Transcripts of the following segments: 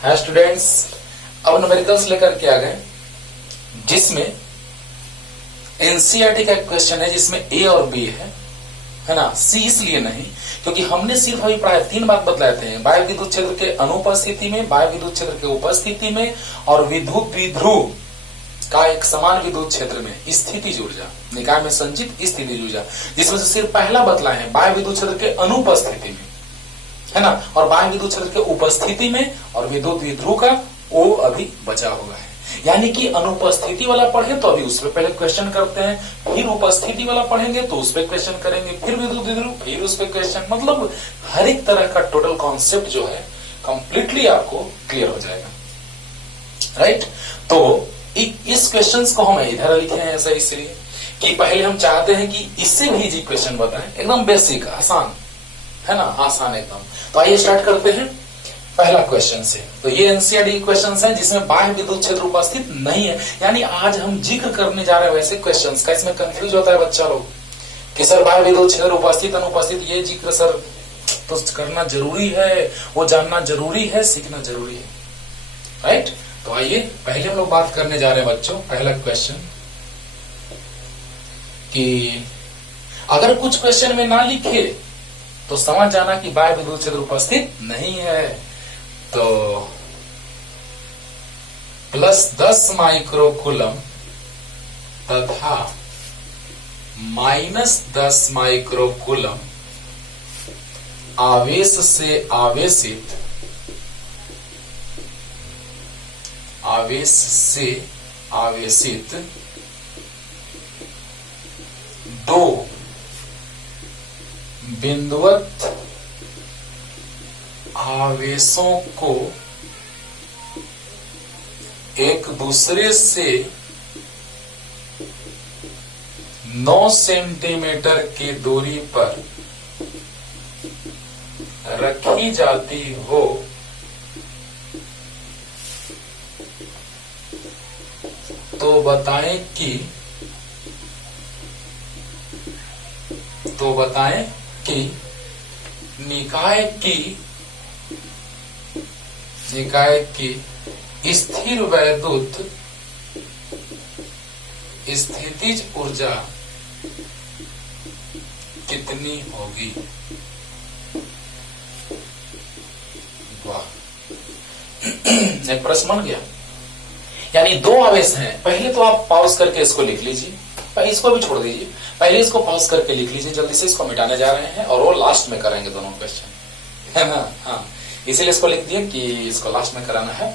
है स्टूडेंट्स। अब न्यूमेरिकल्स लेकर के आ गए जिसमें एनसीईआरटी का एक क्वेश्चन है जिसमें ए और बी है ना, सी इसलिए नहीं क्योंकि हमने सिर्फ अभी प्राय 3 बात बतलाए थे, वायु विद्युत क्षेत्र के अनुपस्थिति में, वायु विद्युत क्षेत्र के उपस्थिति में और विद्युत द्विध्रुव का एक समान विद्युत क्षेत्र में स्थितिज ऊर्जा, निकाय में संचित स्थितिज ऊर्जा, जिसमें से सिर्फ पहला बतलाए हैं वायु विद्युत क्षेत्र के अनुपस्थिति में, है ना, और वायु विद्युत क्षेत्र के उपस्थिति में और विद्युत द्विध्रुव का वो अभी बचा हुआ है। यानी कि अनुपस्थिति वाला पढ़े तो अभी उस पर पहले क्वेश्चन करते हैं, फिर उपस्थिति वाला पढ़ेंगे तो उस पर क्वेश्चन करेंगे, फिर विद्युत द्विध्रुव, फिर उस पर क्वेश्चन, मतलब हर एक तरह का टोटल कॉन्सेप्ट जो है कंप्लीटली आपको क्लियर हो जाएगा। राइट, तो इस क्वेश्चन को हम इधर लिखे हैं ऐसा इसलिए कि पहले हम चाहते हैं कि इससे भी इजी क्वेश्चन बताएं, एकदम बेसिक आसान, है ना, आसान एकदम। तो आइए स्टार्ट करते हैं पहला क्वेश्चन से। तो ये एनसीईआरटी क्वेश्चन है जिसमें बाह्य विद्युत क्षेत्र उपस्थित नहीं है, यानी आज हम जिक्र करने जा रहे हैं वैसे क्वेश्चन का। इसमें कंफ्यूज होता है बच्चा लोग कि सर बाह्य विद्युत क्षेत्र उपस्थित अनुपस्थित ये जिक्र सर तो करना जरूरी है, वो जानना जरूरी है, सीखना जरूरी है। राइट, तो आइए पहले हम लोग बात करने जा रहे हैं बच्चों, पहला क्वेश्चन कि अगर कुछ क्वेश्चन में ना लिखे तो समझ जाना कि बाह्य विद्युत क्षेत्र उपस्थित नहीं है। तो +10 माइक्रोकूलम तथा -10 माइक्रोकूलम आवेश से आवेशित 2 बिंदुवत आवेशों को एक दूसरे से 9 सेंटीमीटर की दूरी पर रखी जाती हो तो बताएं कि निकाय की स्थिर वैद्युत स्थितिज ऊर्जा कितनी होगी। वाह, एक प्रश्न बन गया। यानी 2 आवेश हैं, पहले तो आप पॉज करके इसको लिख लीजिए, इसको भी छोड़ दीजिए, पहले इसको पॉज करके लिख लीजिए, जल्दी से इसको मिटाने जा रहे हैं और वो लास्ट में करेंगे दोनों क्वेश्चन, है ना। हाँ, इसीलिए इसको लिख दिए कि इसको लास्ट में कराना है,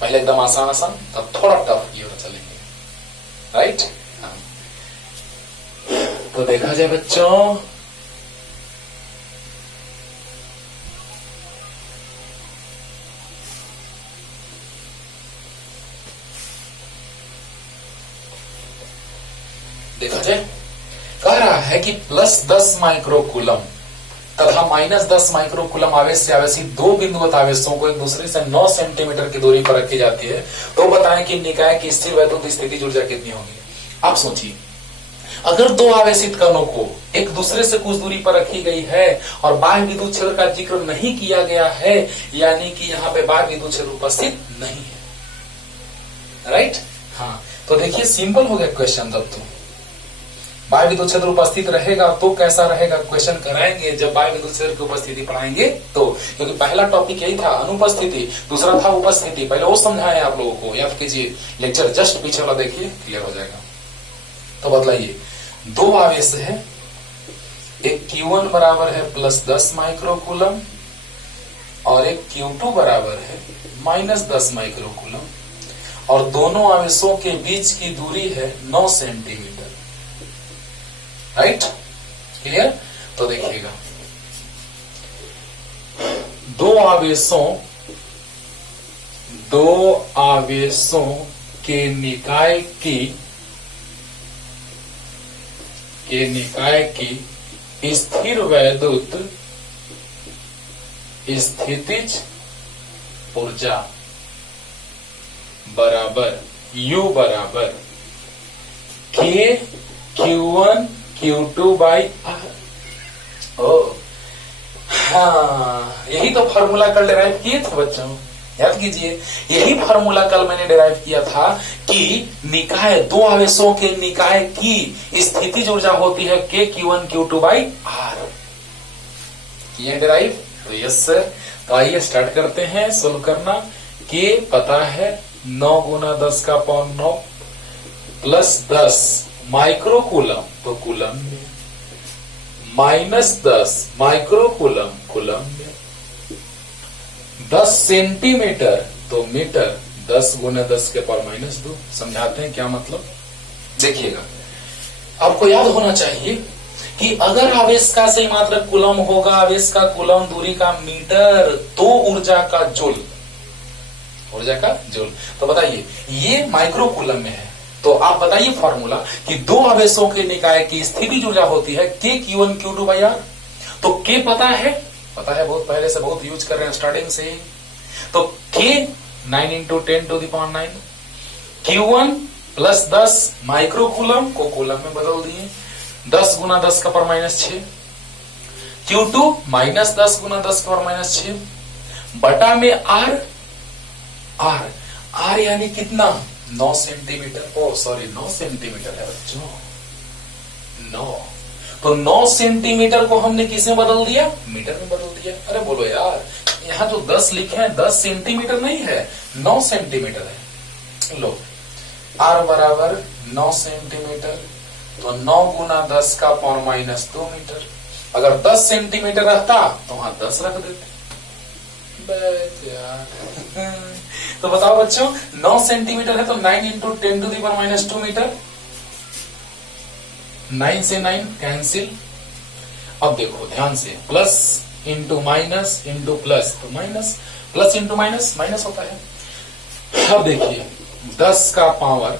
पहले एकदम आसान तब थोड़ा टफ ये चलेंगे। राइट, हाँ, तो देखा जाए बच्चों, कह रहा है कि +10 माइक्रोकूलम तथा -10 माइक्रोकूलम आवेश से आवेशित 2 बिंदुवत आवेशों को एक दूसरे से 9 सेंटीमीटर की दूरी पर रखी जाती है तो बताएं कि निकाय की स्थिर वैद्युत स्थितिज ऊर्जा कितनी होगी। आप सोचिए, अगर 2 आवेशित कणों को एक दूसरे से कुछ दूरी पर रखी गई है और बाह्य विद्युत क्षेत्र का जिक्र नहीं किया गया है, यानी कि यहाँ पे बाह्य विद्युत क्षेत्र उपस्थित नहीं है। राइट, हाँ, तो देखिए सिंपल हो गया क्वेश्चन। तब तो बाह्य विद्युत क्षेत्र उपस्थित रहेगा तो कैसा रहेगा, क्वेश्चन कराएंगे जब बाह्य विद्युत क्षेत्र की उपस्थिति पढ़ाएंगे तो, क्योंकि पहला टॉपिक यही था अनुपस्थिति, दूसरा था उपस्थिति, पहले वो समझाए आप लोगों को, याद कीजिए, लेक्चर जस्ट पीछे वाला देखिए, क्लियर हो जाएगा। तो बतलाइए, 2 आवेश है, एक Q1 बराबर है +10 माइक्रोकूलम और एक Q2 बराबर है -10 माइक्रोकूलम, और दोनों आवेशों के बीच की दूरी है 9 सेंटीमीटर। Right, clear. तो देखिएगा, 2 आवेशों के निकाय की स्थिर वैद्युत स्थितिज ऊर्जा बराबर U बराबर K Q1 Q2 by R। हाँ, यही तो फॉर्मूला कर ले रहे किए थे बच्चों, याद कीजिए, यही फार्मूला कल मैंने डिराइव किया था कि निकाय, दो आवेशों के निकाय की स्थितिज ऊर्जा होती है K(Q1 Q2 बाई R। किए डिराइव? तो यस सर। तो आइए स्टार्ट करते हैं सोल्व करना। K पता है 9 गुना 10 का पावर 9 प्लस 10 माइक्रो कूलम, तो कूलम में, माइनस 10 माइक्रो कूलम, कूलम में, 10 सेंटीमीटर तो मीटर, 10 गुना 10 के पावर माइनस 2। समझाते हैं क्या मतलब, देखिएगा। आपको याद होना चाहिए कि अगर आवेश का सही मात्रक कूलम होगा, आवेश का कूलम, दूरी का मीटर, तो ऊर्जा का जूल, ऊर्जा का जूल। तो बताइए ये माइक्रो कूलम में है, तो आप बताइए फॉर्मूला कि दो आवेशों के निकाय की स्थितिज ऊर्जा होती है K(Q1 Q2 बाई R। तो K पता है बहुत पहले से, बहुत यूज कर रहे हैं स्टार्टिंग से ही। तो K 9 into 10 to the power 9, Q1 plus 10 micro coulomb को कूलम में बदल दिए, 10 गुना 10 का पावर माइनस 6, Q2 माइनस 10 गुना 10 का पावर माइनस 6 बटा में R यानी कितना, 9 सेंटीमीटर। ओ सॉरी 9 सेंटीमीटर है बच्चों, 9। तो 9 सेंटीमीटर को हमने किस में बदल दिया, मीटर में बदल दिया। अरे बोलो यार, यहाँ जो 10 लिखे हैं 10 सेंटीमीटर नहीं है, 9 सेंटीमीटर है। लो R बराबर 9 सेंटीमीटर, तो 9 गुना 10 का पावर माइनस 2 मीटर। अगर 10 सेंटीमीटर रहता तो वहां 10 रख देते। तो बताओ बच्चों, 9 सेंटीमीटर है तो 9 into 10 to the power minus 2 metre, 9 से 9 कैंसिल। अब देखो ध्यान से, plus into minus into plus, तो minus, plus into minus minus होता है। अब देखिए 10 का पावर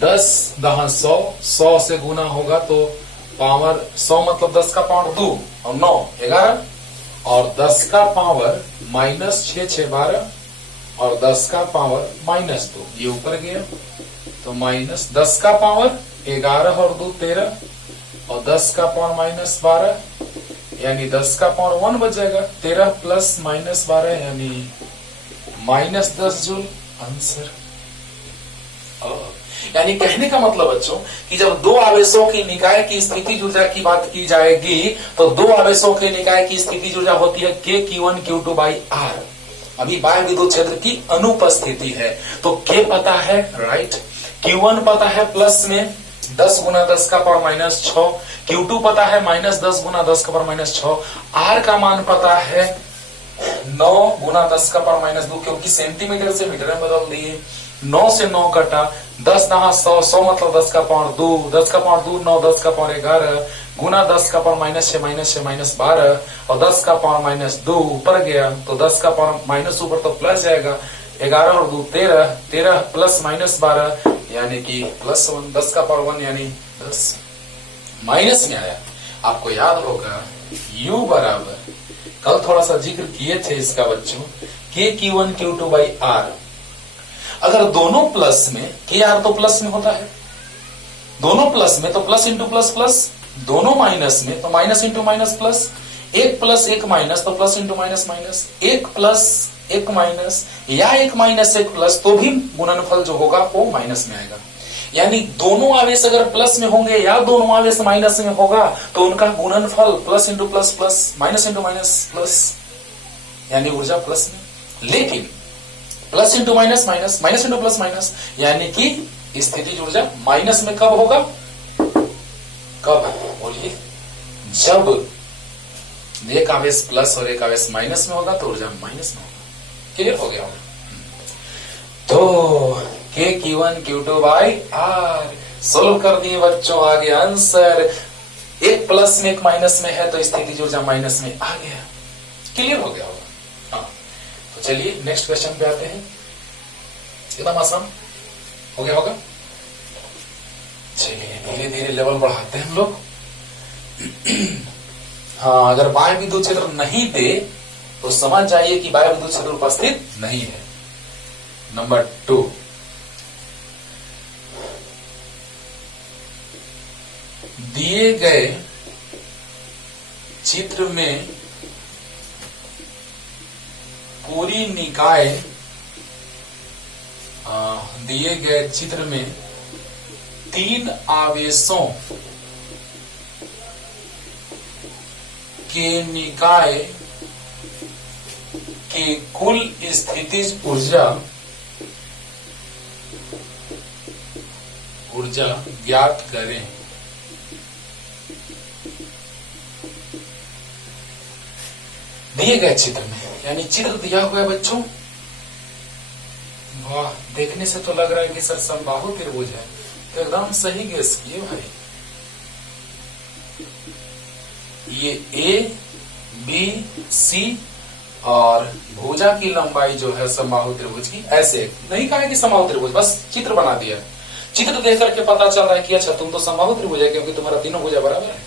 10 दहा 100, 100 से गुना होगा तो पावर 100 मतलब 10 का पावर 2 और 9 11, और 10 का पावर माइनस 6 6 12, और 10 का पावर माइनस 2, ये ऊपर गया तो माइनस 10 का पावर 11 और 2 13, और 10 का पावर माइनस 12 यानी 10 का पावर 1 बच जाएगा। 13 प्लस माइनस 12 यानी माइनस 10 जूल आंसर। यानी कहने का मतलब बच्चों कि जब दो आवेशों की निकाय की स्थितिज ऊर्जा की बात की जाएगी तो दो आवेशों के निकाय की स्थितिज ऊर्जा होती है K(Q1 Q2 बाई R। अभी बाह्य विद्युत क्षेत्र की अनुपस्थिति है, तो K पता है, राइट। Q1 पता है प्लस में 10 गुना 10 का पावर माइनस 6, Q2 पता है माइनस 10 गुना 10 का पावर माइनस 6, R का मान पता है 9 गुना 10 का पावर माइनस 2, क्योंकि सेंटीमीटर से मीटर में बदल दिए। 9 से 9 कटा, 10 दहा 100, 100 मतलब 10 का पावर 2, 10 का पावर 2 9, 10 का पावर 11 गुना 10 का पावर माइनस 6 माइनस 12, और 10 का पावर माइनस 2 ऊपर गया तो 10 का पावर माइनस ऊपर तो प्लस जाएगा, 11 और 2 13, 13 प्लस माइनस 12 यानी कि प्लस 1, 10 का पावर 1 यानी 10 माइनस में आया। आपको याद होगा U बराबर, कल थोड़ा सा जिक्र किए थे इसका बच्चों, K(Q1 Q2 बाई R। अगर दोनों प्लस में, KR तो प्लस में होता है, दोनों प्लस में तो प्लस इंटू प्लस प्लस, दोनों माइनस में तो माइनस इंटू माइनस प्लस, एक प्लस एक माइनस तो प्लस इंटू माइनस माइनस, एक प्लस एक माइनस या एक माइनस एक प्लस, तो भी गुणनफल जो होगा वो माइनस में आएगा। यानी दोनों आवेश अगर प्लस में होंगे या दोनों आवेश माइनस में होगा तो उनका गुणनफल plus into plus plus, minus into minus plus, यानी ऊर्जा प्लस में। लेकिन plus into minus minus, minus into plus minus, यानी कि स्थितिज ऊर्जा माइनस में कब होगा, कब बोलिए, जब एक आवेश प्लस और एक आवेश माइनस में होगा तो ऊर्जा माइनस में होगा। क्लियर हो गया होगा। तो K(Q1 Q2 by R solve कर दिए बच्चों, आ गया आंसर। एक प्लस में एक माइनस में है तो स्थितिज ऊर्जा माइनस में आ गया। क्लियर हो गया होगा। हाँ, तो चलिए नेक्स्ट क्वेश्चन पे आते हैं। एकदम आसान हो गया होगा। चलिए धीरे धीरे लेवल बढ़ाते हैं हम लोग। हाँ, अगर बाह्य विद्युत क्षेत्र नहीं दे तो समझ जाइए कि बाह्य विद्युत क्षेत्र उपस्थित नहीं है। नंबर 2, दिए गए चित्र में पूरी निकाय दिए गए चित्र में तीन आवेशों के निकाय की कुल स्थितिज ऊर्जा ज्ञात करें। दिए गए चित्र में, यानी चित्र दिया हुआ है बच्चों। वाह, देखने से तो लग रहा है कि सर समबाहु त्रिभुज है, तो एकदम सही गेस किए भाई। ये ए बी सी और भुजा की लंबाई जो है समबाहु त्रिभुज की, ऐसे नहीं कहा कि समबाहु त्रिभुज, बस चित्र बना दिया। चित्र देख करके पता चल रहा है कि अच्छा तुम तो समबाहु त्रिभुज है, क्योंकि तुम्हारा तीनों भुजा बराबर है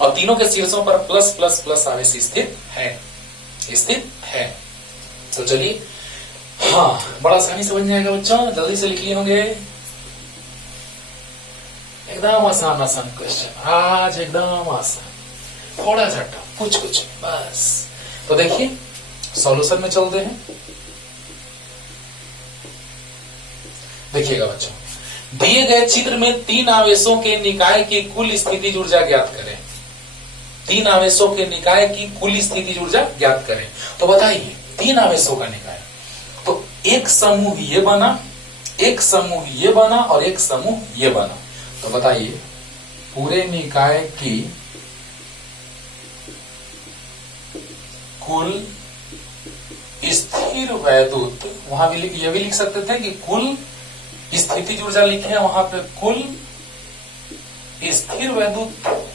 और तीनों के शीर्षों पर प्लस प्लस प्लस आवेश स्थित है। तो चलिए, हाँ, बड़ा आसानी से बन जाएगा बच्चों, जल्दी से लिख लिए होंगे। एकदम आसान क्वेश्चन आज, एकदम आसान, थोड़ा सा टफ, कुछ बस। तो देखिए सॉल्यूशन में चलते हैं। देखिएगा बच्चों, दिए गए चित्र में तीन आवेशों के निकाय की कुल स्थितिज ऊर्जा ज्ञात करें। तीन आवेशों के निकाय की कुल स्थितिज ऊर्जा ज्ञात करें। तो बताइए, तीन आवेशों का निकाय, तो एक समूह ये बना, एक समूह ये बना और एक समूह ये बना। तो बताइए, पूरे निकाय की कुल स्थिर वैद्युत, वहां भी ये भी लिख सकते थे कि कुल स्थितिज ऊर्जा लिखे हैं, वहां पे कुल स्थिर वैद्युत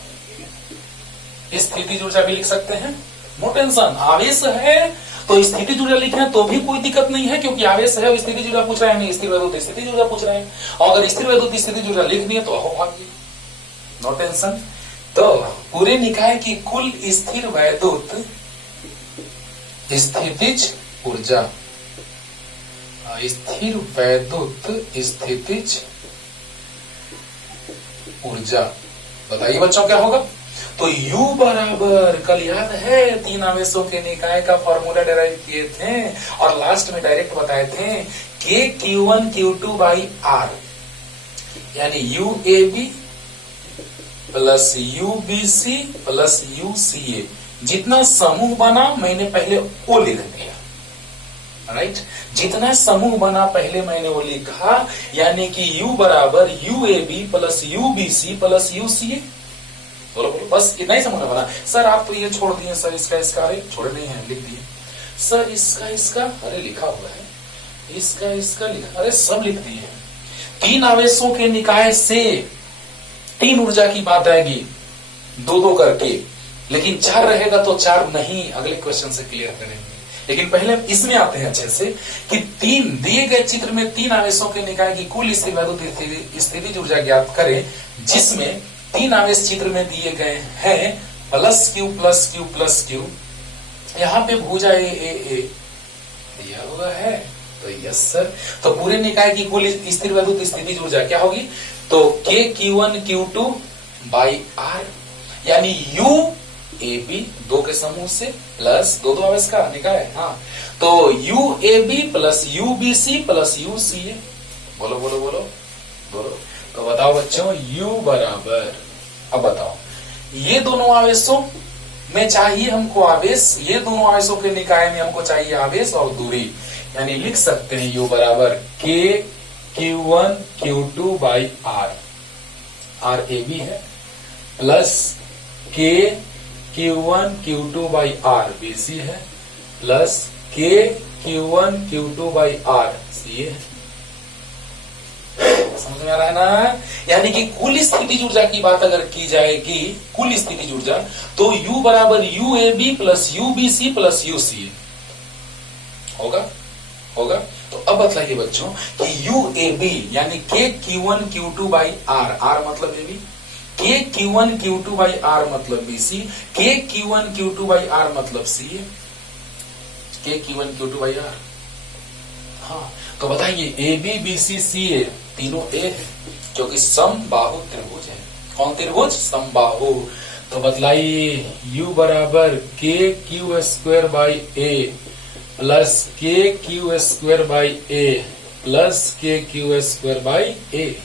स्थितिज ऊर्जा भी लिख सकते हैं। नो टेंशन, आवेश है तो स्थितिज ऊर्जा लिखे हैं तो भी कोई दिक्कत नहीं है, क्योंकि आवेश है और स्थितिज ऊर्जा पूछ रहे हैं, नहीं स्थिर वैद्युत स्थितिज ऊर्जा पूछ रहे हैं। और अगर स्थिर वैद्युत स्थितिज ऊर्जा लिख दिए तो हो भाग्य, नो टेंशन। तो पूरे निकाय की कुल स्थिर वैद्युत स्थितिज ऊर्जा, स्थिर वैद्युत स्थितिज ऊर्जा, बताइए बच्चों क्या होगा। तो U बराबर, कल याद है तीन आवेशों के निकाय का फॉर्मूला डेराइव किए थे और लास्ट में डायरेक्ट बताए थे, K Q1 Q2 by R, यानी UAB plus UBC plus UCA। जितना समूह बना मैंने पहले वो लिख दिया, राइट। जितना समूह बना पहले मैंने वो लिखा, यानी कि U बराबर UAB plus UBC plus UCA। बोलो बोलो, बस इतना ही समझना बना। सर आप तो ये छोड़ दिए, सर इसका अरे छोड़े नहीं है, लिख दिए। सर इसका अरे लिखा हुआ है, इसका लिखा, अरे सब लिख दिए। तीन आवेशों के निकाय से तीन ऊर्जा की बात आएगी, दो दो करके, लेकिन चार रहेगा तो चार नहीं, अगले क्वेश्चन से क्लियर करेंगे। लेकिन पहले इसमें आते हैं अच्छे से कि तीन दिए गए चित्र में तीन आवेशों के निकाय की कुल स्थिर वैद्युत स्थितिज ऊर्जा ज्ञात करें, जिसमें तीन आवेश चित्र में दिए गए हैं, plus Q plus Q plus Q. यहाँ पे भुजा ए दिया हुआ है, तो यस सर। तो पूरे निकाय की कुल स्थिर वैद्युत स्थितिज ऊर्जा क्या होगी, तो K Q1 Q2 by R, यानी UAB दो के समूह से प्लस दो आवेश का निकाय, हाँ, तो UAB plus UBC plus UCA। बोलो बोलो बोलो बोलो। तो बताओ बच्चों, U बराबर, अब बताओ, ये दोनों आवेशों में चाहिए हमको आवेश, ये दोनों आवेशों के निकाय में हमको चाहिए आवेश और दूरी, यानी लिख सकते हैं U बराबर K Q1 Q2 by R, RAB है, plus K Q1 Q2 by R BC है, plus K Q1 Q2 by R CA है। समझ में आ रहा है ना। यानी कि कुल स्थितिज ऊर्जा की बात अगर की जाएगी, कुल स्थितिज ऊर्जा, तो U बराबर UAB plus UBC plus UCA होगा। तो अब बतलाइए बच्चों कि UAB यानी K Q1 Q2 by R मतलब AB, K Q1 Q2 by R मतलब BC, K Q1 Q2 by R मतलब CA, K Q1 Q2 by R। हाँ, तो बताइए AB BC CA तीनों A है, क्योंकि समबाहु त्रिभुज है। कौन त्रिभुज? समबाहु। तो बतलाइए U बराबर K Q square by A plus K Q square by A plus K Q square by ए,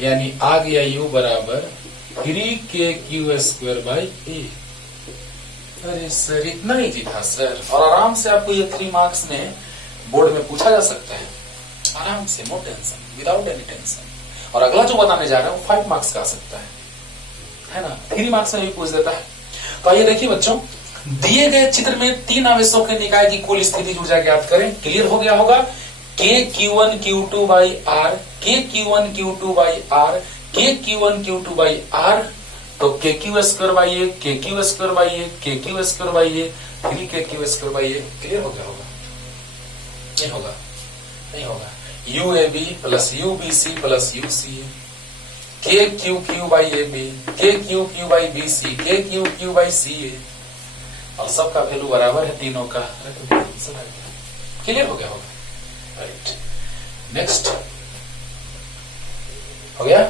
यानी आ गया यू बराबर 3 क्यू स्क्वायर बाई ए। अरे सर इतना इजी था सर, और आराम से आपको ये 3 मार्क्स में बोर्ड में पूछा जा सकता है आराम से, no tension, without any tension. और अगला जो बताने जा रहा है वो 5 मार्क्स का आ सकता है ना, 3 मार्क्स में भी पूछ देता है। तो आइए देखिए बच्चों, दिए गए चित्र में 3 आवेशों के निकाय की कुल स्थिति ऊर्जा ज्ञात करें। क्लियर हो गया होगा। के Q1 Q2 by are, K Q1 Q2 by are, K Q1 Q2 by are, तो K Q square by A, K Q square by A, K Q square by A, 3 K Q square by A. Clear हो गया होगा? नहीं होगा? नहीं होगा। U A B plus U B C plus U C A, K Q Q by A B, K Q Q by B C, K Q Q by C A, और सबका value बराबर है तीनों का। क्लियर हो गया होगा? Right, next हो गया।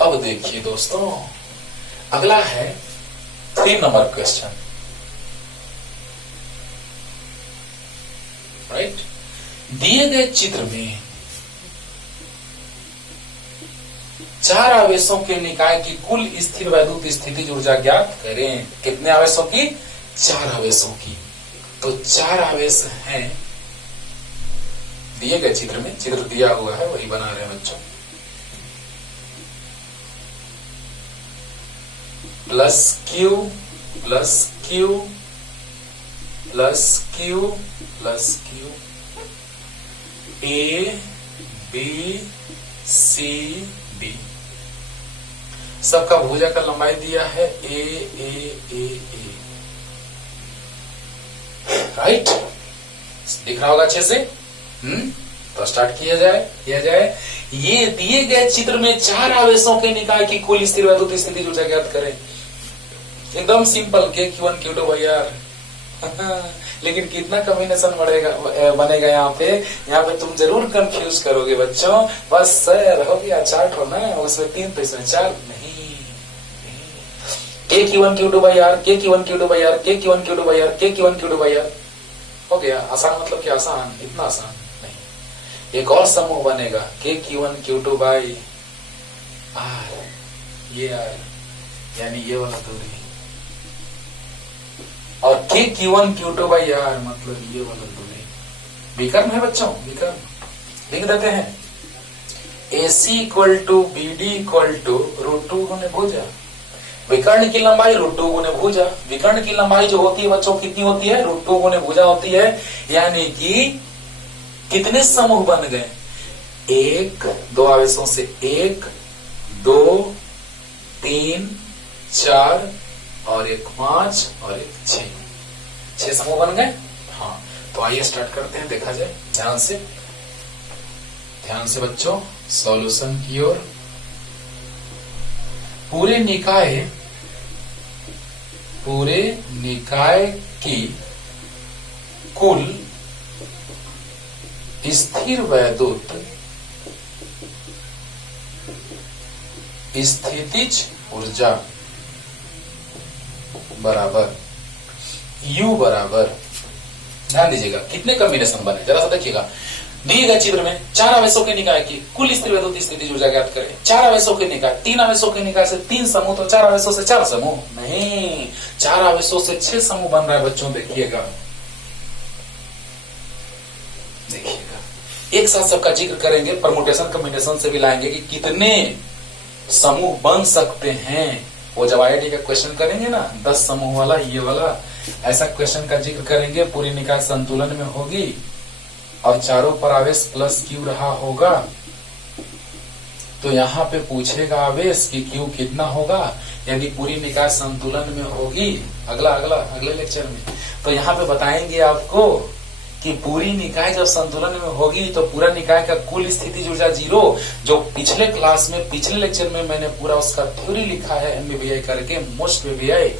अब देखिए दोस्तों, अगला है 3 नंबर क्वेश्चन। राइट, दिए गए चित्र में 4 आवेशों के निकाय की कुल स्थिर वैद्युत स्थितिज ऊर्जा ज्ञात करें। कितने आवेशों की? 4 आवेशों की। तो 4 आवेश हैं दिए गए चित्र में, चित्र दिया हुआ है वही बना रहे हैं बच्चों। Plus Q plus Q plus Q plus Q, A B C D, सबका भुजा का लंबाई दिया है ए ए ए ए। राइट, दिख रहा होगा अच्छे से? तो स्टार्ट किया जाए। ये दिए गए चित्र में 4 आवेशों के निकाय की कुल स्थिर वैद्युत स्थितिज ऊर्जा ज्ञात करें। एकदम सिंपल, के Q1 Q2 बाई आर। लेकिन कितना कॉम्बिनेशन बनेगा यहाँ पे तुम जरूर कंफ्यूज करोगे बच्चों। बस सर हो गया, चार्ट हो ना, उसमें 3 तो इसमें 4 नहीं। के Q1 Q2 by are, K Q1 Q2 by are, K Q1 Q2 by are, K Q1 Q2 by are. हो गया। आसान मतलब क्या आसान? इतना आसान नहीं। एक और समूह बनेगा के Q1 Q2 बाई आर, ये आर यानी ये वाला दूरी, और के Q1 Q2 बाई आर मतलब ये वाला दूरी। विकर्ण है बच्चों, विकर्ण लिख देते हैं। AC equal to BD equal to √2 गुने भुजा। विकर्ण की लंबाई √2 गुने भुजा। विकर्ण की लंबाई जो होती है बच्चों कितनी होती है? √2 गुने भुजा होती है। यानी कि कितने समूह बन गए? 1, 2 आवेशों से 1, 2, 3, 4 और एक 5 और एक 6 समूह बन गए। हाँ, तो आइए स्टार्ट करते हैं, देखा जाए ध्यान से बच्चों, सॉल्यूशन की ओर। पूरे निकाय की कुल स्थिर वैद्युत स्थितिज ऊर्जा बराबर U बराबर, ध्यान दीजिएगा कितने कॉम्बिनेशन बने जरा सा देखिएगा। दिए गए चित्र में 4 आवेशों के निकाय की कुल स्थिर वैद्युत स्थितिज ऊर्जा ज्ञात करें। 4 आवेशों के निकाय, 3 आवेशों के निकाय से 3 समूह, तो 4 आवेशों से 4 समूह नहीं, 4 आवेशों से 6 समूह बन रहा है बच्चों। देखिएगा एक साथ सबका जिक्र करेंगे, परमुटेशन कॉम्बिनेशन से भी लाएंगे कि कितने समूह बन सकते हैं। वो जब IIT का क्वेश्चन करेंगे ना 10 समूह वाला, ये वाला ऐसा क्वेश्चन का जिक्र करेंगे, पूरी निकाय संतुलन में होगी और चारों पर आवेश प्लस Q रहा होगा, तो यहाँ पे पूछेगा आवेश कि Q कितना होगा यदि पूरी निकाय संतुलन में होगी। अगले लेक्चर में तो यहाँ पे बताएंगे आपको कि पूरी निकाय जब संतुलन में होगी तो पूरा निकाय का कुल स्थितिज ऊर्जा 0, जो पिछले क्लास में पिछले लेक्चर में मैंने पूरा उसका थ्योरी लिखा है MBBI करके, मोस्ट BBI,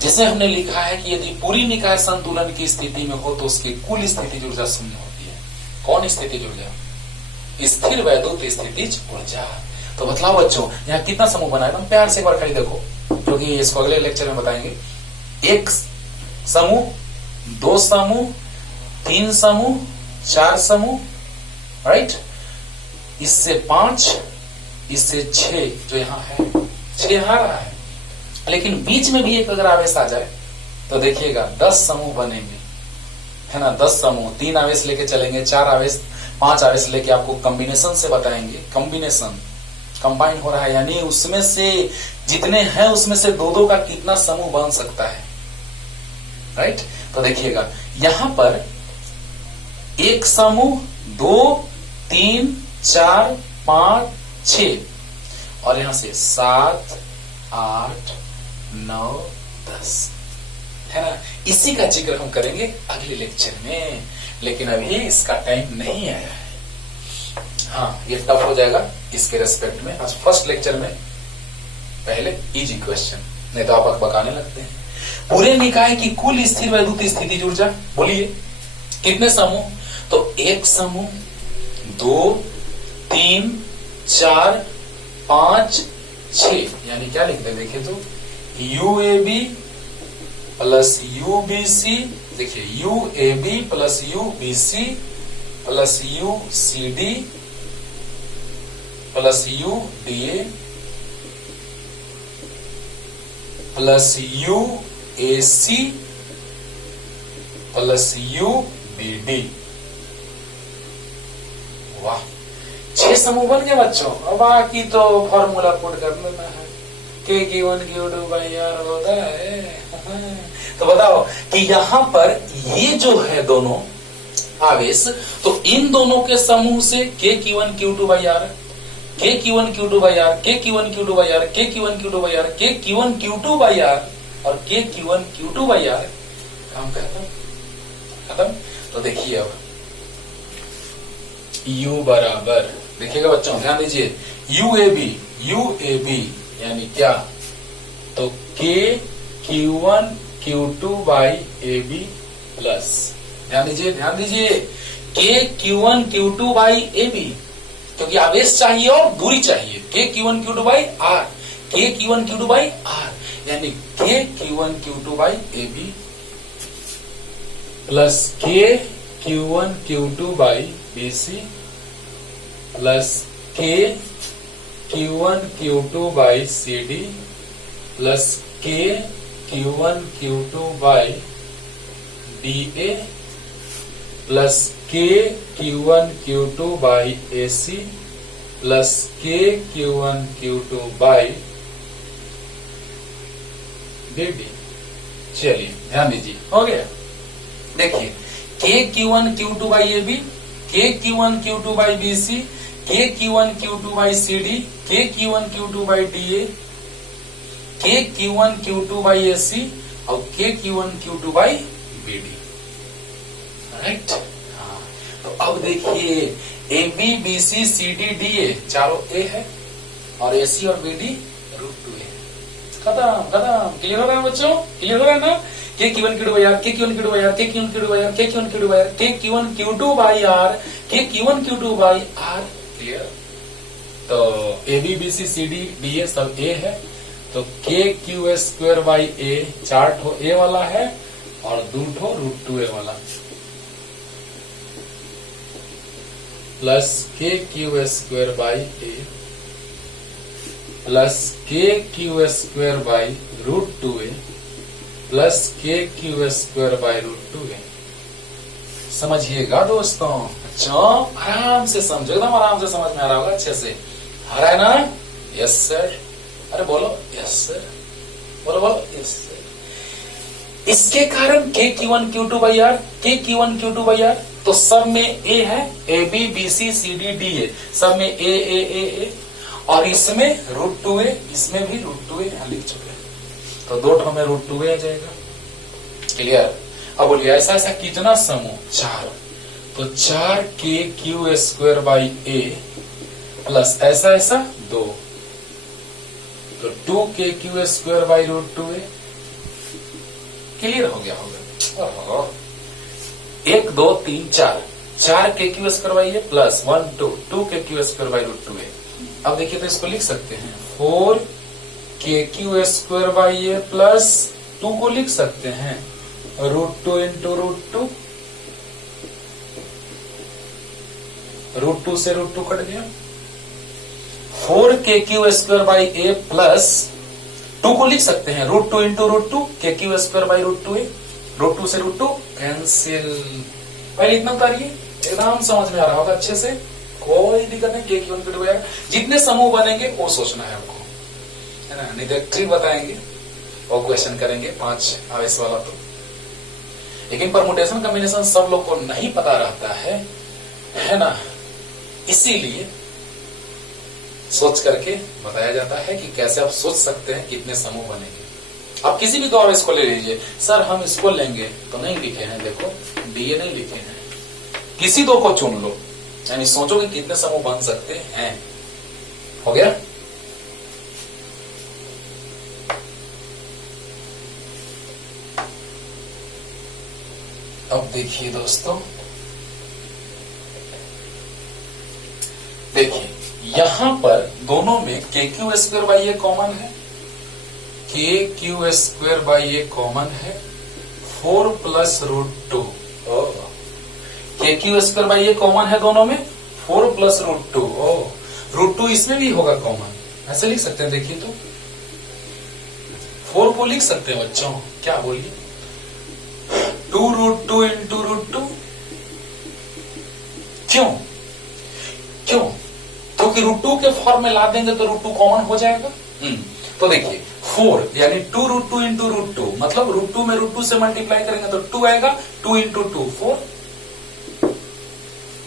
जिसमें हमने लिखा है कि यदि पूरी निकाय संतुलन की स्थिति में हो तो उसकी कुल स्थितिज ऊर्जा 0 होती है। कौन स्थितिज ऊर्जा? स्थिर वैद्युत स्थितिज ऊर्जा। तो बताओ बच्चों यहाँ कितना समूह बना है? एकदम प्यार से एक बार खाली देखो, क्योंकि इसको अगले लेक्चर में बताएंगे। एक समूह 2 समूह, 3 समूह, 4 समूह, राइट। इससे 5, इससे 6 जो यहां है, 6 आ रहा है। लेकिन बीच में भी एक अगर आवेश आ जाए तो देखिएगा 10 समूह बनेंगे, है ना। 10 समूह, 3 आवेश लेके चलेंगे, 4 आवेश, 5 आवेश लेके आपको कॉम्बिनेशन से बताएंगे। कॉम्बिनेशन कंबाइन हो रहा है, यानी उसमें से जितने हैं उसमें से 2-2 का कितना समूह बन सकता है, राइट। तो देखिएगा यहां पर 1 समूह, 2, 3, 4, 5, 6 और यहां से 7, 8, 9, 10, है ना। इसी का जिक्र हम करेंगे अगले लेक्चर में, लेकिन अभी इसका टाइम नहीं आया है। हाँ, ये टफ हो जाएगा इसके रेस्पेक्ट में। आज फर्स्ट लेक्चर में पहले इजी क्वेश्चन, नहीं तो आप बकाने लगते हैं। पूरे निकाय की कुल स्थिर वैद्युत स्थितिज ऊर्जा, बोलिए कितने समूह? तो 1 समूह, 2, 3, 4, 5, 6, यानी क्या लिखते हैं देखिए तो यूएबी प्लस यूबीसी, देखिए U A B plus U B C plus U C D plus U D A plus U A C plus U B D. वाह, 6 समूह बन गए बच्चों। अब बाकी तो फॉर्मूला पुट कर लेना है, के Q1 Q2 बाई आर होता है। तो बताओ कि यहां पर ये जो है दोनों आवेश, तो इन दोनों के समूह से के Q1 Q2 by are, K Q1 Q2 by are, K Q1 Q2 by are, K Q1 Q2 by are, K Q1 Q2 by are और के Q1 Q2 बाई आर, काम खत्म। तो देखिए अब U बराबर, देखिएगा बच्चों ध्यान दीजिए, यूएबी यानी क्या, तो के Q1 Q2 by AB plus, ध्यान दीजिए के Q1 Q2 बाई AB, क्योंकि आवेश चाहिए और दूरी चाहिए। के Q1 Q2 बाई R, के Q1 Q2 बाई R, यानी के Q1 Q2 by AB plus के Q1 Q2 by BC plus के Q1 Q2 by CD plus के Q1 Q2 by DA plus के Q1 Q2 by AC plus के Q1 Q2 by DD। चलिए ध्यान दीजिए, हो गया। देखिए के Q1 Q2 बाई AB, के Q1 Q2 बाई BC, के Q1 Q2 बाई CD, के Q1 Q2 बाई DA, के Q1 Q2 बाई AC और के Q1 Q2 by BD, right. हाँ, तो अब देखिए AB BC CD DA चारों A है और AC और BD √2 है। खत्म। क्लियर हो रहा है बच्चों? क्लियर हो रहा है ना? के Q1 Q2 बाई R, के Q1 Q2 बाई R, के Q1 Q2 बाई R, के Q1 Q2 बाई R, के Q1 Q2 बाई R, के Q1 Q2 by R। Clear? तो AB BC CD DA सब A है, तो के Q स्क्वायर बाई A 4 ठो A वाला है और 2 ठो √2A वाला, प्लस के Q square by A plus के Q square by √2A plus के Q स्क्वायर बाई √2A। समझिएगा दोस्तों, अच्छा आराम से समझो, एकदम आराम से समझ में आ रहा होगा, अच्छे से आ रहा है ना? Yes sir. अरे बोलो यस सर, बोलो यस सर। इसके कारण के Q1 Q2 बाई R, के Q1 Q2 बाई R, तो सब में A है, AB BC CD DA सब में A और इसमें √2A, इसमें भी √2A यहां लिख चुके हैं, तो 2 ठो में √2A आ जाएगा। क्लियर? अब बोलिए ऐसा कितना समूह? 4, तो 4 के Q square by A plus ऐसा 2, तो 2 के Q square by √2A। Clear हो गया होगा? 1 2 3 4 के Q square by A plus 1 2 के Q स्क्वायर बाई √2A। अब देखिए तो इसको लिख सकते हैं 4 के Q square by A plus 2 को लिख सकते हैं √2 इंटू √2, √2 से √2 कट गया। 4kq² a प्लस 2 को लिख सकते हैं √2 इंटू √2 kq² √2a, √2 से √2 कैंसिल। पहले इतना उतारिए, एकदम समझ में आ रहा होगा अच्छे से, कोई दिक्कत नहीं। के क्यों फिट हो जाएगा। जितने समूह बनेंगे वो सोचना है आपको, है ना। नहीं तो ट्रिक बताएंगे और क्वेश्चन करेंगे 5 आवेश वाला तो। लेकिन परमुटेशन कॉम्बिनेशन सब लोग को नहीं पता रहता है ना। इसीलिए सोच करके बताया जाता है कि कैसे आप सोच सकते हैं कितने समूह बनेंगे। आप किसी भी दो आवेश को ले लीजिए, सर हम इसको लेंगे तो नहीं लिखे हैं, देखो डीए नहीं लिखे हैं, किसी दो को चुन लो, यानी सोचो कि कितने समूह बन सकते हैं। हो गया। अब देखिए दोस्तों, देखिए यहां पर दोनों में kq² कॉमन है, kq² कॉमन है, 4 प्लस √2, kq² कॉमन है दोनों में, 4 प्लस √2, √2 इसमें भी होगा कॉमन, ऐसे लिख सकते हैं। देखिए तो 4 को लिख सकते हैं बच्चों, क्या बोलिए, 2√2 इंटू √2। क्यों? क्योंकि √2 के फॉर्म में ला देंगे तो √2 कॉमन हो जाएगा। तो देखिए 4 यानी 2√2 इंटू √2, मतलब √2 में √2 से मल्टीप्लाई करेंगे तो 2 आएगा, 2 इंटू 2 4,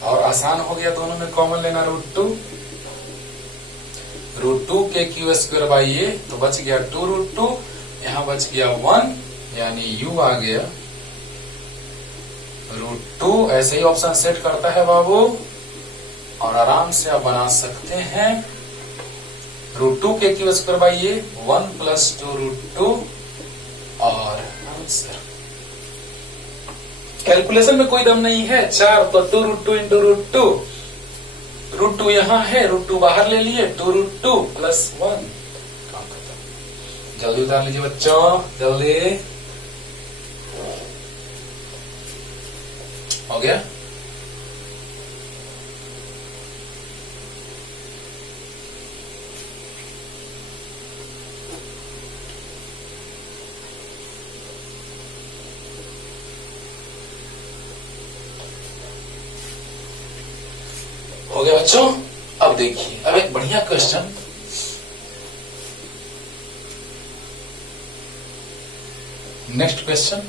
और आसान हो गया, दोनों में कॉमन लेना √2 kq² a, तो बच गया 2√2, यहां बच गया 1, यानी u आ गया √2। ऐसे ही ऑप्शन सेट करता है बाबू, और आराम से आप बना सकते हैं √2 kq² a, 1 प्लस 2√2, और आंसर। कैलकुलेशन में कोई दम नहीं है, 4 तो 2√2 इंटू √2, √2 यहां है, √2 बाहर ले लिए, 2√2 प्लस 1, काम खत्म। जल्दी उतार लीजिए बच्चों, जल्दी हो गया। हो गया बच्चों। अब देखिए, अब एक बढ़िया क्वेश्चन, नेक्स्ट क्वेश्चन।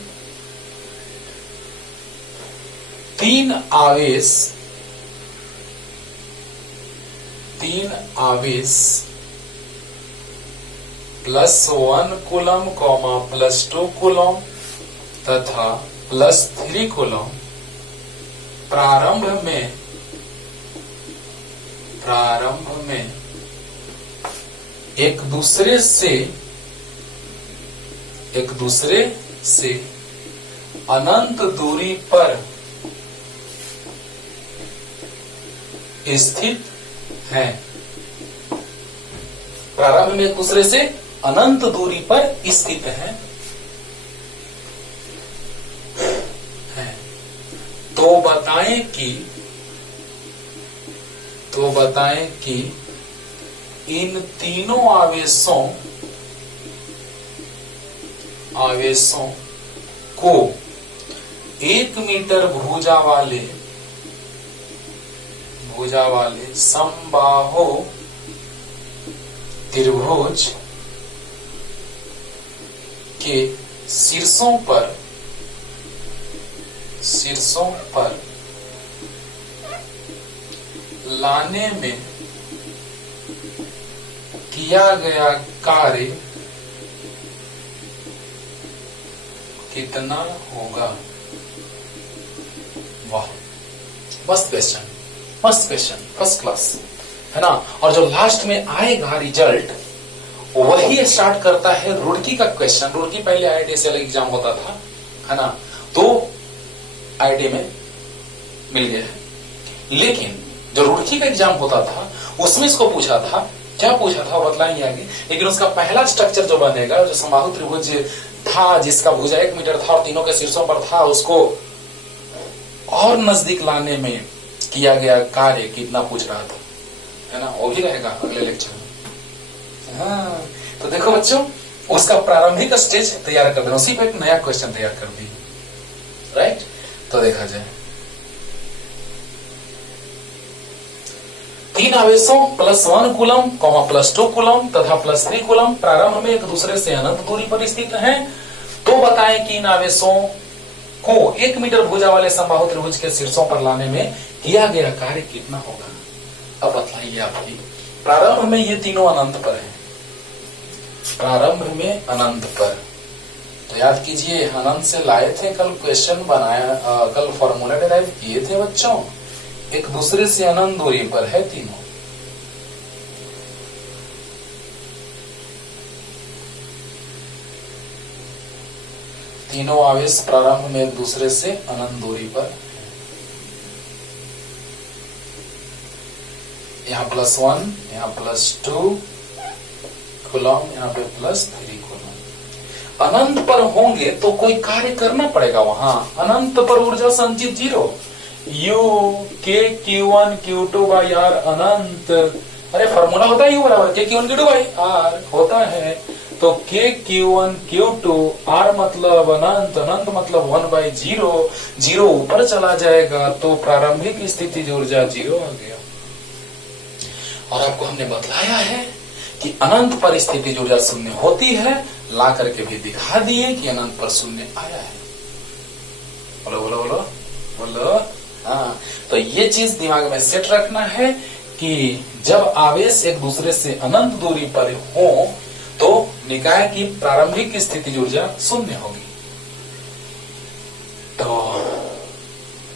3 आवेश +1 कूलम, +2 कूलम तथा +3 कूलम प्रारंभ में एक दूसरे से अनंत दूरी पर स्थित हैं। प्रारंभ में एक दूसरे से अनंत दूरी पर स्थित हैं। तो बताएं कि इन तीनों आवेशों को 1 मीटर भुजा वाले समबाहु त्रिभुज के शीर्षों पर लाने में किया गया कार्य कितना होगा। वाह, मस्त क्वेश्चन, फर्स्ट क्लास, है ना। और जो लास्ट में आएगा रिजल्ट, वही स्टार्ट करता है रुड़की का क्वेश्चन। रुड़की पहले IIT से अलग एग्जाम होता था, है ना, तो IIT में मिल गया है। लेकिन जो रुड़की का एग्जाम होता था उसमें इसको पूछा था, क्या पूछा था बतलाएंगे आगे। लेकिन उसका पहला स्ट्रक्चर जो बनेगा, जो समबाहु त्रिभुज था, जिसका भुजा 1 मीटर था और तीनों के शीर्षों पर था, उसको और नजदीक लाने में किया गया कार्य कितना पूछ रहा था, है ना, वो भी रहेगा अगले लेक्चर में। हाँ, तो देखो बच्चों, उसका प्रारंभिक स्टेज तैयार कर देना, उसी पे एक नया क्वेश्चन तैयार कर दी, राइट। तो देखा जाए 3 आवेशों +1 कूलम, +2 कूलम तथा +3 कूलम प्रारंभ में एक दूसरे से अनंत दूरी पर स्थित हैं। तो बताएं कि इन आवेशों को 1 मीटर भुजा वाले समबाहु त्रिभुज के शीर्षों पर लाने में किया गया कार्य कितना होगा। अब बताइए आप भी, प्रारंभ में ये तीनों अनंत पर है, प्रारंभ में अनंत पर, तो याद कीजिए अनंत से लाए थे, कल क्वेश्चन बनाया, कल फॉर्मूला डिराइव किए थे बच्चों। एक दूसरे से अनंत दूरी पर है तीनों, तीनों आवेश प्रारंभ में एक दूसरे से अनंत दूरी पर, यहाँ +1, यहाँ +2 कूलम, यहाँ पे +3 कूलम। अनंत पर होंगे तो कोई कार्य करना पड़ेगा वहां। अनंत पर ऊर्जा संचित 0, U K Q1 Q2 by R अनंत, अरे फॉर्मूला होता है U बराबर K Q1 Q2 by R होता है, तो K Q1 Q2 R मतलब अनंत, अनंत मतलब 1/0, 0 ऊपर चला जाएगा तो प्रारंभिक स्थिति ऊर्जा 0 आ गया। और आपको हमने बतलाया है कि अनंत पर स्थिति ऊर्जा 0 होती है, ला करके भी दिखा दिए कि अनंत पर 0 आया है। बोलो बोलो बोलो बोलो। हाँ, तो ये चीज दिमाग में सेट रखना है कि जब आवेश एक दूसरे से अनंत दूरी पर हो तो निकाय की प्रारंभिक स्थिति ऊर्जा 0 होगी। तो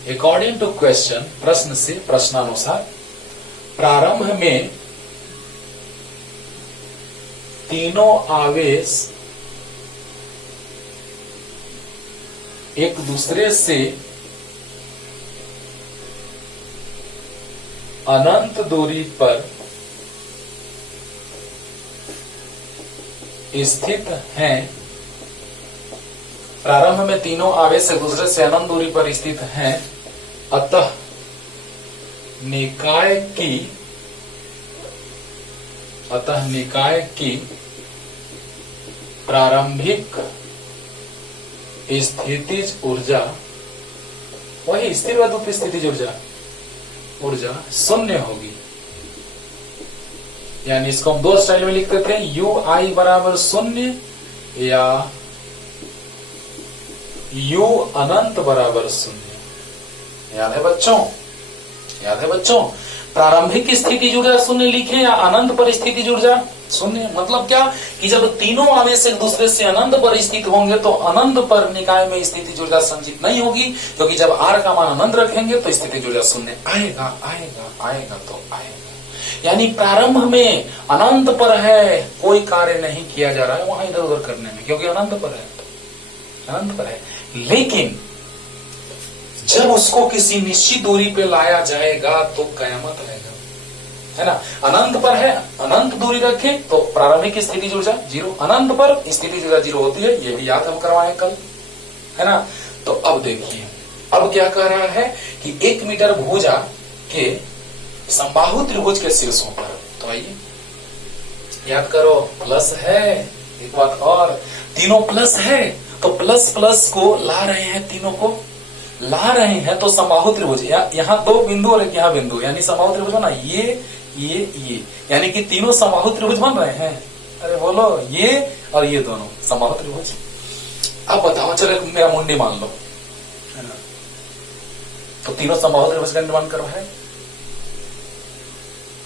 अकॉर्डिंग टू क्वेश्चन, प्रश्न से प्रश्नानुसार प्रारंभ में तीनों आवेश एक दूसरे से अनंत दूरी पर स्थित हैं। प्रारंभ में तीनों आवेश एक दूसरे से अनंत दूरी पर स्थित हैं, अतः निकाय की प्रारंभिक स्थितिज ऊर्जा, वही स्थिर वस्तु स्थितिज ऊर्जा 0 होगी। यानी इसको हम 2 स्टाइल में लिखते थे, UI बराबर 0 या U अनंत बराबर 0। याद है बच्चों, याद है बच्चों, प्रारंभिक स्थिति ऊर्जा 0 लिखे या अनंत पर स्थिति ऊर्जा 0। मतलब क्या कि जब तीनों आवेश एक दूसरे से अनंत पर स्थित होंगे तो अनंत पर निकाय में स्थिति ऊर्जा संचित नहीं होगी, क्योंकि जब R का मान अनंत रखेंगे तो स्थिति ऊर्जा 0 आएगा आएगा आएगा तो आएगा। यानी प्रारंभ में अनंत पर है, कोई कार्य नहीं किया जा रहा है वहां इधर उधर करने में, क्योंकि अनंत पर है, अनंत पर है। लेकिन जब उसको किसी निश्चित दूरी पे लाया जाएगा तो कयामत आएगा, है ना। अनंत पर है, अनंत दूरी रखे तो प्रारंभिक स्थिति ऊर्जा 0, अनंत पर स्थिति ऊर्जा 0 होती है, ये भी याद हम करवाएं कल, है ना। तो अब देखिए, अब क्या कह रहा है कि 1 मीटर भुजा के समबाहु त्रिभुज के शीर्षों पर, तो आइए याद करो, प्लस है, एक बात और, तीनों प्लस है तो प्लस प्लस को ला रहे हैं, तीनों को ला रहे हैं तो समबाहु त्रिभुज, यहाँ 2 बिंदु और एक यहाँ बिंदु, यानी समबाहु त्रिभुज बना ये, यानी कि तीनों समबाहु त्रिभुज बन रहे हैं। अरे बोलो, ये और ये दोनों समबाहु त्रिभुज। अब बताओ, चलो मेरा मुंडी मान लो, है ना, तो तीनों समबाहु त्रिभुज का निर्माण करवा है,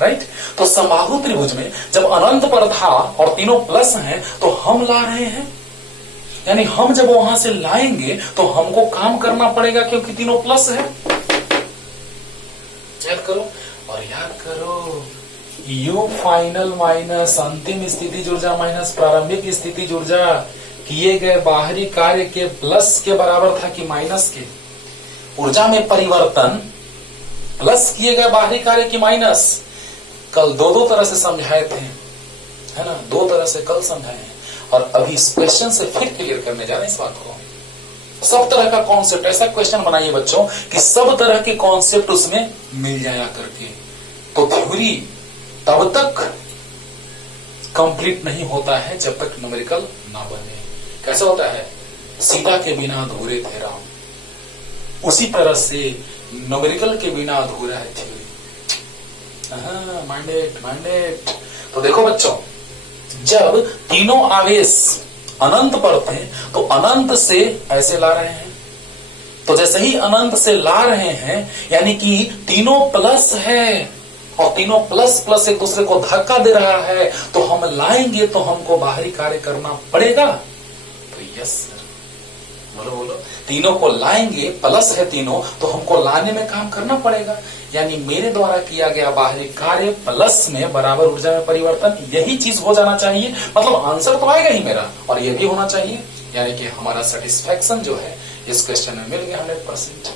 राइट। तो समबाहु त्रिभुज में जब अनंत पर था और तीनों प्लस हैं तो हम ला रहे हैं, यानी हम जब वहां से लाएंगे तो हमको काम करना पड़ेगा, क्योंकि तीनों प्लस है। याद करो और याद करो, U फाइनल माइनस अंतिम स्थिति ऊर्जा माइनस प्रारंभिक स्थिति ऊर्जा किए गए बाहरी कार्य के प्लस के बराबर था कि माइनस के। ऊर्जा में परिवर्तन प्लस किए गए बाहरी कार्य की माइनस, कल दो तरह से समझाए थे, है ना, 2 तरह से कल समझाए हैं। और अभी इस क्वेश्चन से फिर क्लियर करने जा रहे हैं इस बात को। सब तरह का कॉन्सेप्ट, ऐसा क्वेश्चन बनाइए बच्चों कि सब तरह के कॉन्सेप्ट उसमें मिल जाया करके। तो थ्योरी तब तक कंप्लीट नहीं होता है जब तक न्यूमेरिकल ना बने। कैसे होता है? सीता के बिना अधूरे थे राम, उसी तरह से न्यूमेरिकल के बिना अधूरा है थ्योरी। माइंडेड। तो देखो बच्चों, जब तीनों आवेश अनंत पर थे तो अनंत से ऐसे ला रहे हैं, तो जैसे ही अनंत से ला रहे हैं यानी कि तीनों प्लस है और तीनों प्लस प्लस एक दूसरे को धक्का दे रहा है, तो हम लाएंगे तो हमको बाहरी कार्य करना पड़ेगा। तो यस सर, बोलो तीनों को लाएंगे, प्लस है तीनों, तो हमको लाने में काम करना पड़ेगा। यानी मेरे द्वारा किया गया बाहरी कार्य प्लस में बराबर ऊर्जा में परिवर्तन, यही चीज हो जाना चाहिए। मतलब आंसर तो आएगा ही मेरा, और ये भी होना चाहिए। यानी कि हमारा सेटिस्फेक्शन जो है इस क्वेश्चन में मिल गया 100%।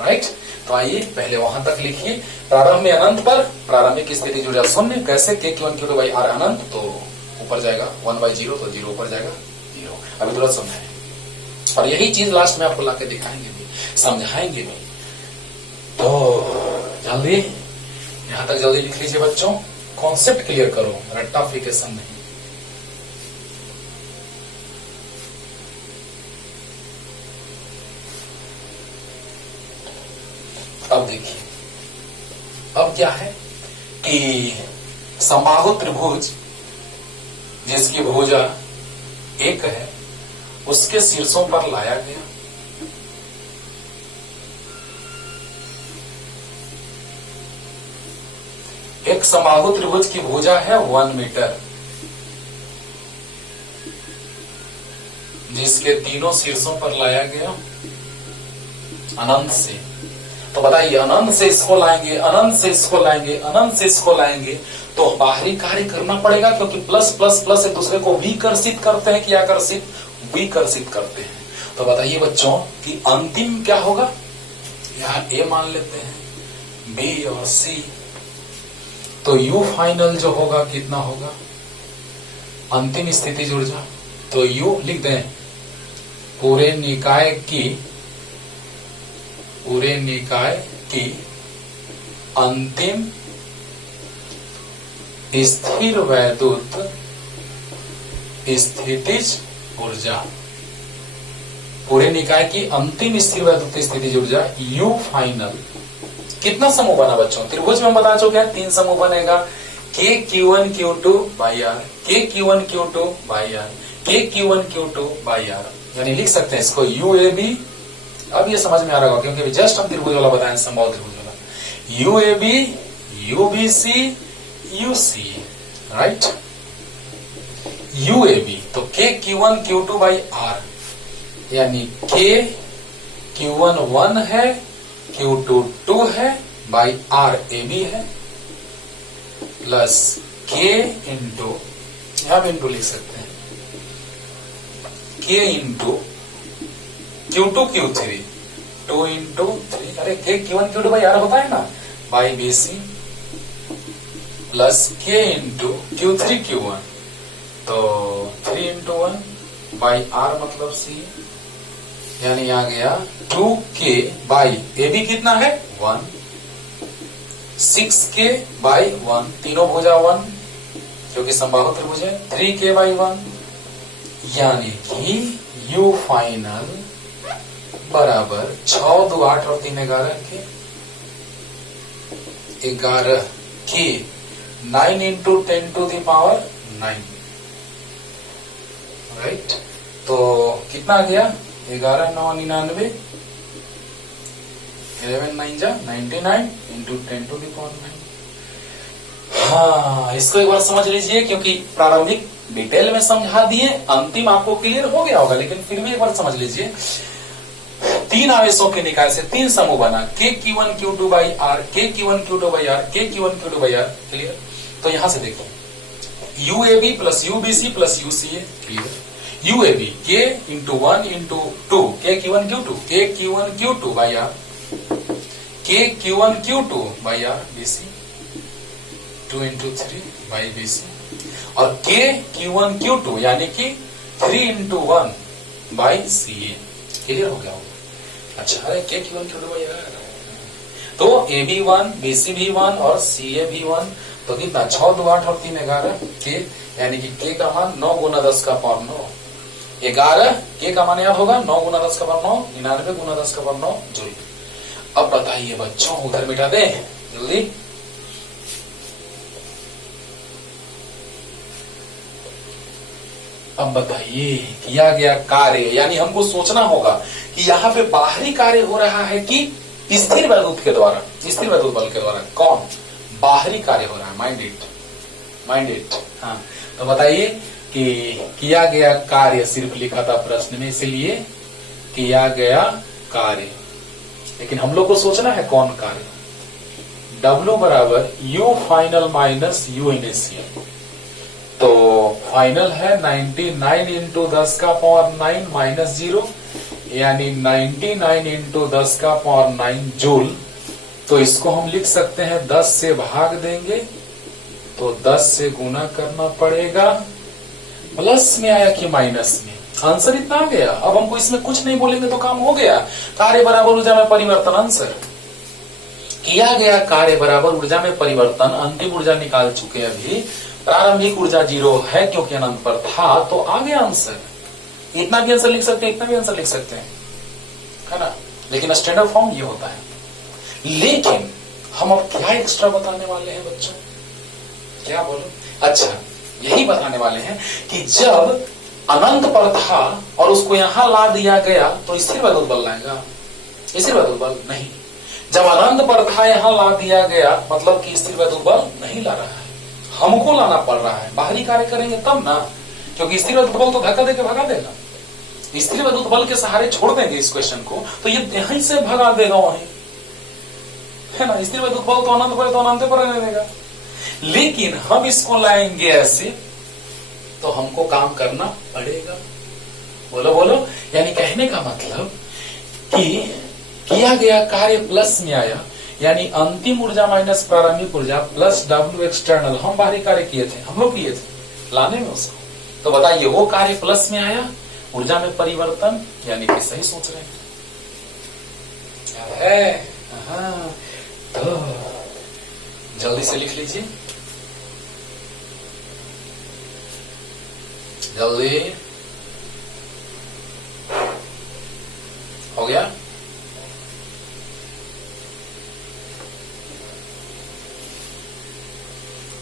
राइट? तो आइए पहले वहां तक लिखिए। प्रारंभ में अनंत पर प्रारंभिक स्थिति ऊर्जा शून्य। कैसे? के Q1 Q2 बाई आर अनंत, तो ऊपर जाएगा 1/0, तो 0 ऊपर जाएगा 0। अभी तुरंत समझाएं, और यही चीज लास्ट में आपको लाके दिखाएंगे भी, समझाएंगे भी। तो जल्दी यहां तक जल्दी लिख लीजिए बच्चों, कॉन्सेप्ट क्लियर करो, रट्टाफिकेशन नहीं। अब देखिए, अब क्या है कि समबाहु त्रिभुज जिसकी भुजा एक है उसके शीर्षों पर लाया गया। एक समबाहु त्रिभुज की भुजा है 1 मीटर, जिसके तीनों शीर्षों पर लाया गया अनंत से। तो बताइए, अनंत से इसको लाएंगे, अनंत से इसको लाएंगे, अनंत से इसको लाएंगे, तो बाहरी कार्य करना पड़ेगा, क्योंकि प्लस प्लस प्लस एक दूसरे को विकर्षित करते हैं कि आकर्षित, विकर्षित करते हैं। तो बताइए बच्चों कि अंतिम क्या होगा? यहां ए मान लेते हैं, बी और सी, तो यू फाइनल जो होगा कितना होगा? अंतिम स्थिति ऊर्जा, तो यू लिख दें पूरे निकाय की अंतिम स्थिर वैद्युत स्थितिज ऊर्जा, पूरे निकाय की अंतिम स्थिर वैद्युत स्थितिज ऊर्जा यू फाइनल। कितना समूह बना बच्चों? त्रिभुज में बता चुके हैं 3 समूह बनेगा, के Q1 Q2 by are, K Q1 Q2 by are, K Q1 Q2 by are. यानी लिख सकते हैं इसको UAB। अब ये समझ में आ रहा होगा क्योंकि जस्ट हम त्रिभुज वाला बताएं, समबाहु त्रिभुज वाला। UAB, UBC, UC, right? UAB तो के Q1 Q2 बाई आर, यानी के Q1 1 है, Q2 2 है, बाई आर AB है, प्लस के इंटू, यहां भी इंटू लिख सकते हैं, के इंटू Q2 Q3, 2 इंटू 3, अरे के Q1 Q2 बाई आर होता है ना, बाई BC, प्लस के इंटू Q3 Q1, तो 3 इंटू 1 बाई आर मतलब C, यानी आ गया 2K बाई AB कितना है 1, 6K बाई 1, तीनों भुजा 1 क्योंकि समबाहु त्रिभुज है, 3K बाई 1, यानी कि U फाइनल बराबर 6 2 8 और 3 11 के 11 K 9 into 10 to the power 9, right? तो कितना आ गया? 11 9 99, 11 9 जा 99 इंटू 10 टू द पावर 9। हाँ, इसको एक बार समझ लीजिए क्योंकि प्रारंभिक डिटेल में समझा दिए, अंतिम आपको क्लियर हो गया होगा, लेकिन फिर भी एक बार समझ लीजिए। 3 आवेशों के निकाय से 3 समूह बना, के Q1 Q2 by are, K Q1 Q2 by are, K Q1 Q2 by are, clear? तो यहां से देखो, UAB plus UBC plus UCA, clear? UAB के इंटू 1 इंटू 2, के Q1 Q2, के Q1 Q2 by are, K Q1 Q2 by R BC, 2 into 3 by BC, और K Q1 Q2 यानी कि 3/1/CA। क्लियर हो गया होगा। अच्छा, अरे K Q1 Q2 यार, तो AB1 BC भी1 और CA भी1, तो कितना 6 2 8 और 3 11 K, यानी कि K का मान 9 गुना 10 का पावर 9, 11 K का मान याद होगा 9 गुना 10 का पावर 9, 99 गुना 10 का पावर 9 जूल। अब बताइए बच्चों, उधर मिटा दे जल्दी। अब बताइए किया गया कार्य, यानी हमको सोचना होगा कि यहाँ पे बाहरी कार्य हो रहा है कि स्थिर वैद्युत के द्वारा, स्थिर वैद्युत बल के द्वारा। कौन बाहरी कार्य हो रहा है? Mind it. हाँ, तो बताइए कि किया गया कार्य सिर्फ लिखा था प्रश्न में, इसलिए किया गया कार्य, लेकिन हम लोग को सोचना है कौन कार्य। W बराबर U final minus U initial, तो फाइनल है 99 इंटू 10 का पावर 9 माइनस 0, यानी 99 इंटू 10 का पावर 9 जूल। तो इसको हम लिख सकते हैं 10 से भाग देंगे तो 10 से गुना करना पड़ेगा। प्लस में आया कि माइनस में? आंसर इतना आ गया। अब हमको इसमें कुछ नहीं बोलेंगे तो काम हो गया। कार्य बराबर ऊर्जा में परिवर्तन। आंसर किया गया कार्य बराबर ऊर्जा में परिवर्तन। अंतिम ऊर्जा निकाल चुके अभी, प्रारंभिक ऊर्जा 0 है क्योंकि अनंत पर था, तो आ गया आंसर। इतना भी आंसर लिख सकते हैं, इतना भी आंसर लिख सकते हैं, है ना। लेकिन स्टैंडर्ड फॉर्म ये होता है। लेकिन हम अब क्या एक्स्ट्रा बताने वाले हैं बच्चों? क्या बोलो? अच्छा, यही बताने वाले हैं कि जब अनंत पर था और उसको यहां ला दिया गया तो स्थिर वैद्युत बल लाएगा? स्थिर वैद्युत बल नहीं। जब अनंत पर था यहां ला दिया गया, मतलब कि स्थिर वैद्युत बल नहीं ला रहा है, हमको लाना पड़ रहा है। बाहरी कार्य करेंगे तब ना, क्योंकि स्थिर वैद्युत बल तो धक्का देके भगा देगा। स्थिर वैद्युत बल के सहारे छोड़ देंगे इस क्वेश्चन को, तो ये यहीं से भगा देगा वहीं, है ना। स्थिर वैद्युत बल तो अनंत पर, तो अनंत पर रहने देगा। लेकिन हम इसको लाएंगे ऐसे, तो हमको काम करना पड़ेगा। बोलो बोलो। यानी कहने का मतलब कि किया गया कार्य प्लस में आया, यानी अंतिम ऊर्जा माइनस प्रारंभिक ऊर्जा प्लस W एक्सटर्नल। हम बाहरी कार्य किए थे, हम लोग किए थे लाने में उसको। तो बताइए वो कार्य प्लस में आया, ऊर्जा में परिवर्तन, यानी कि सही सोच रहे हैं। हाँ, तो जल्दी से लिख लीजिए, जल्दी। हो गया?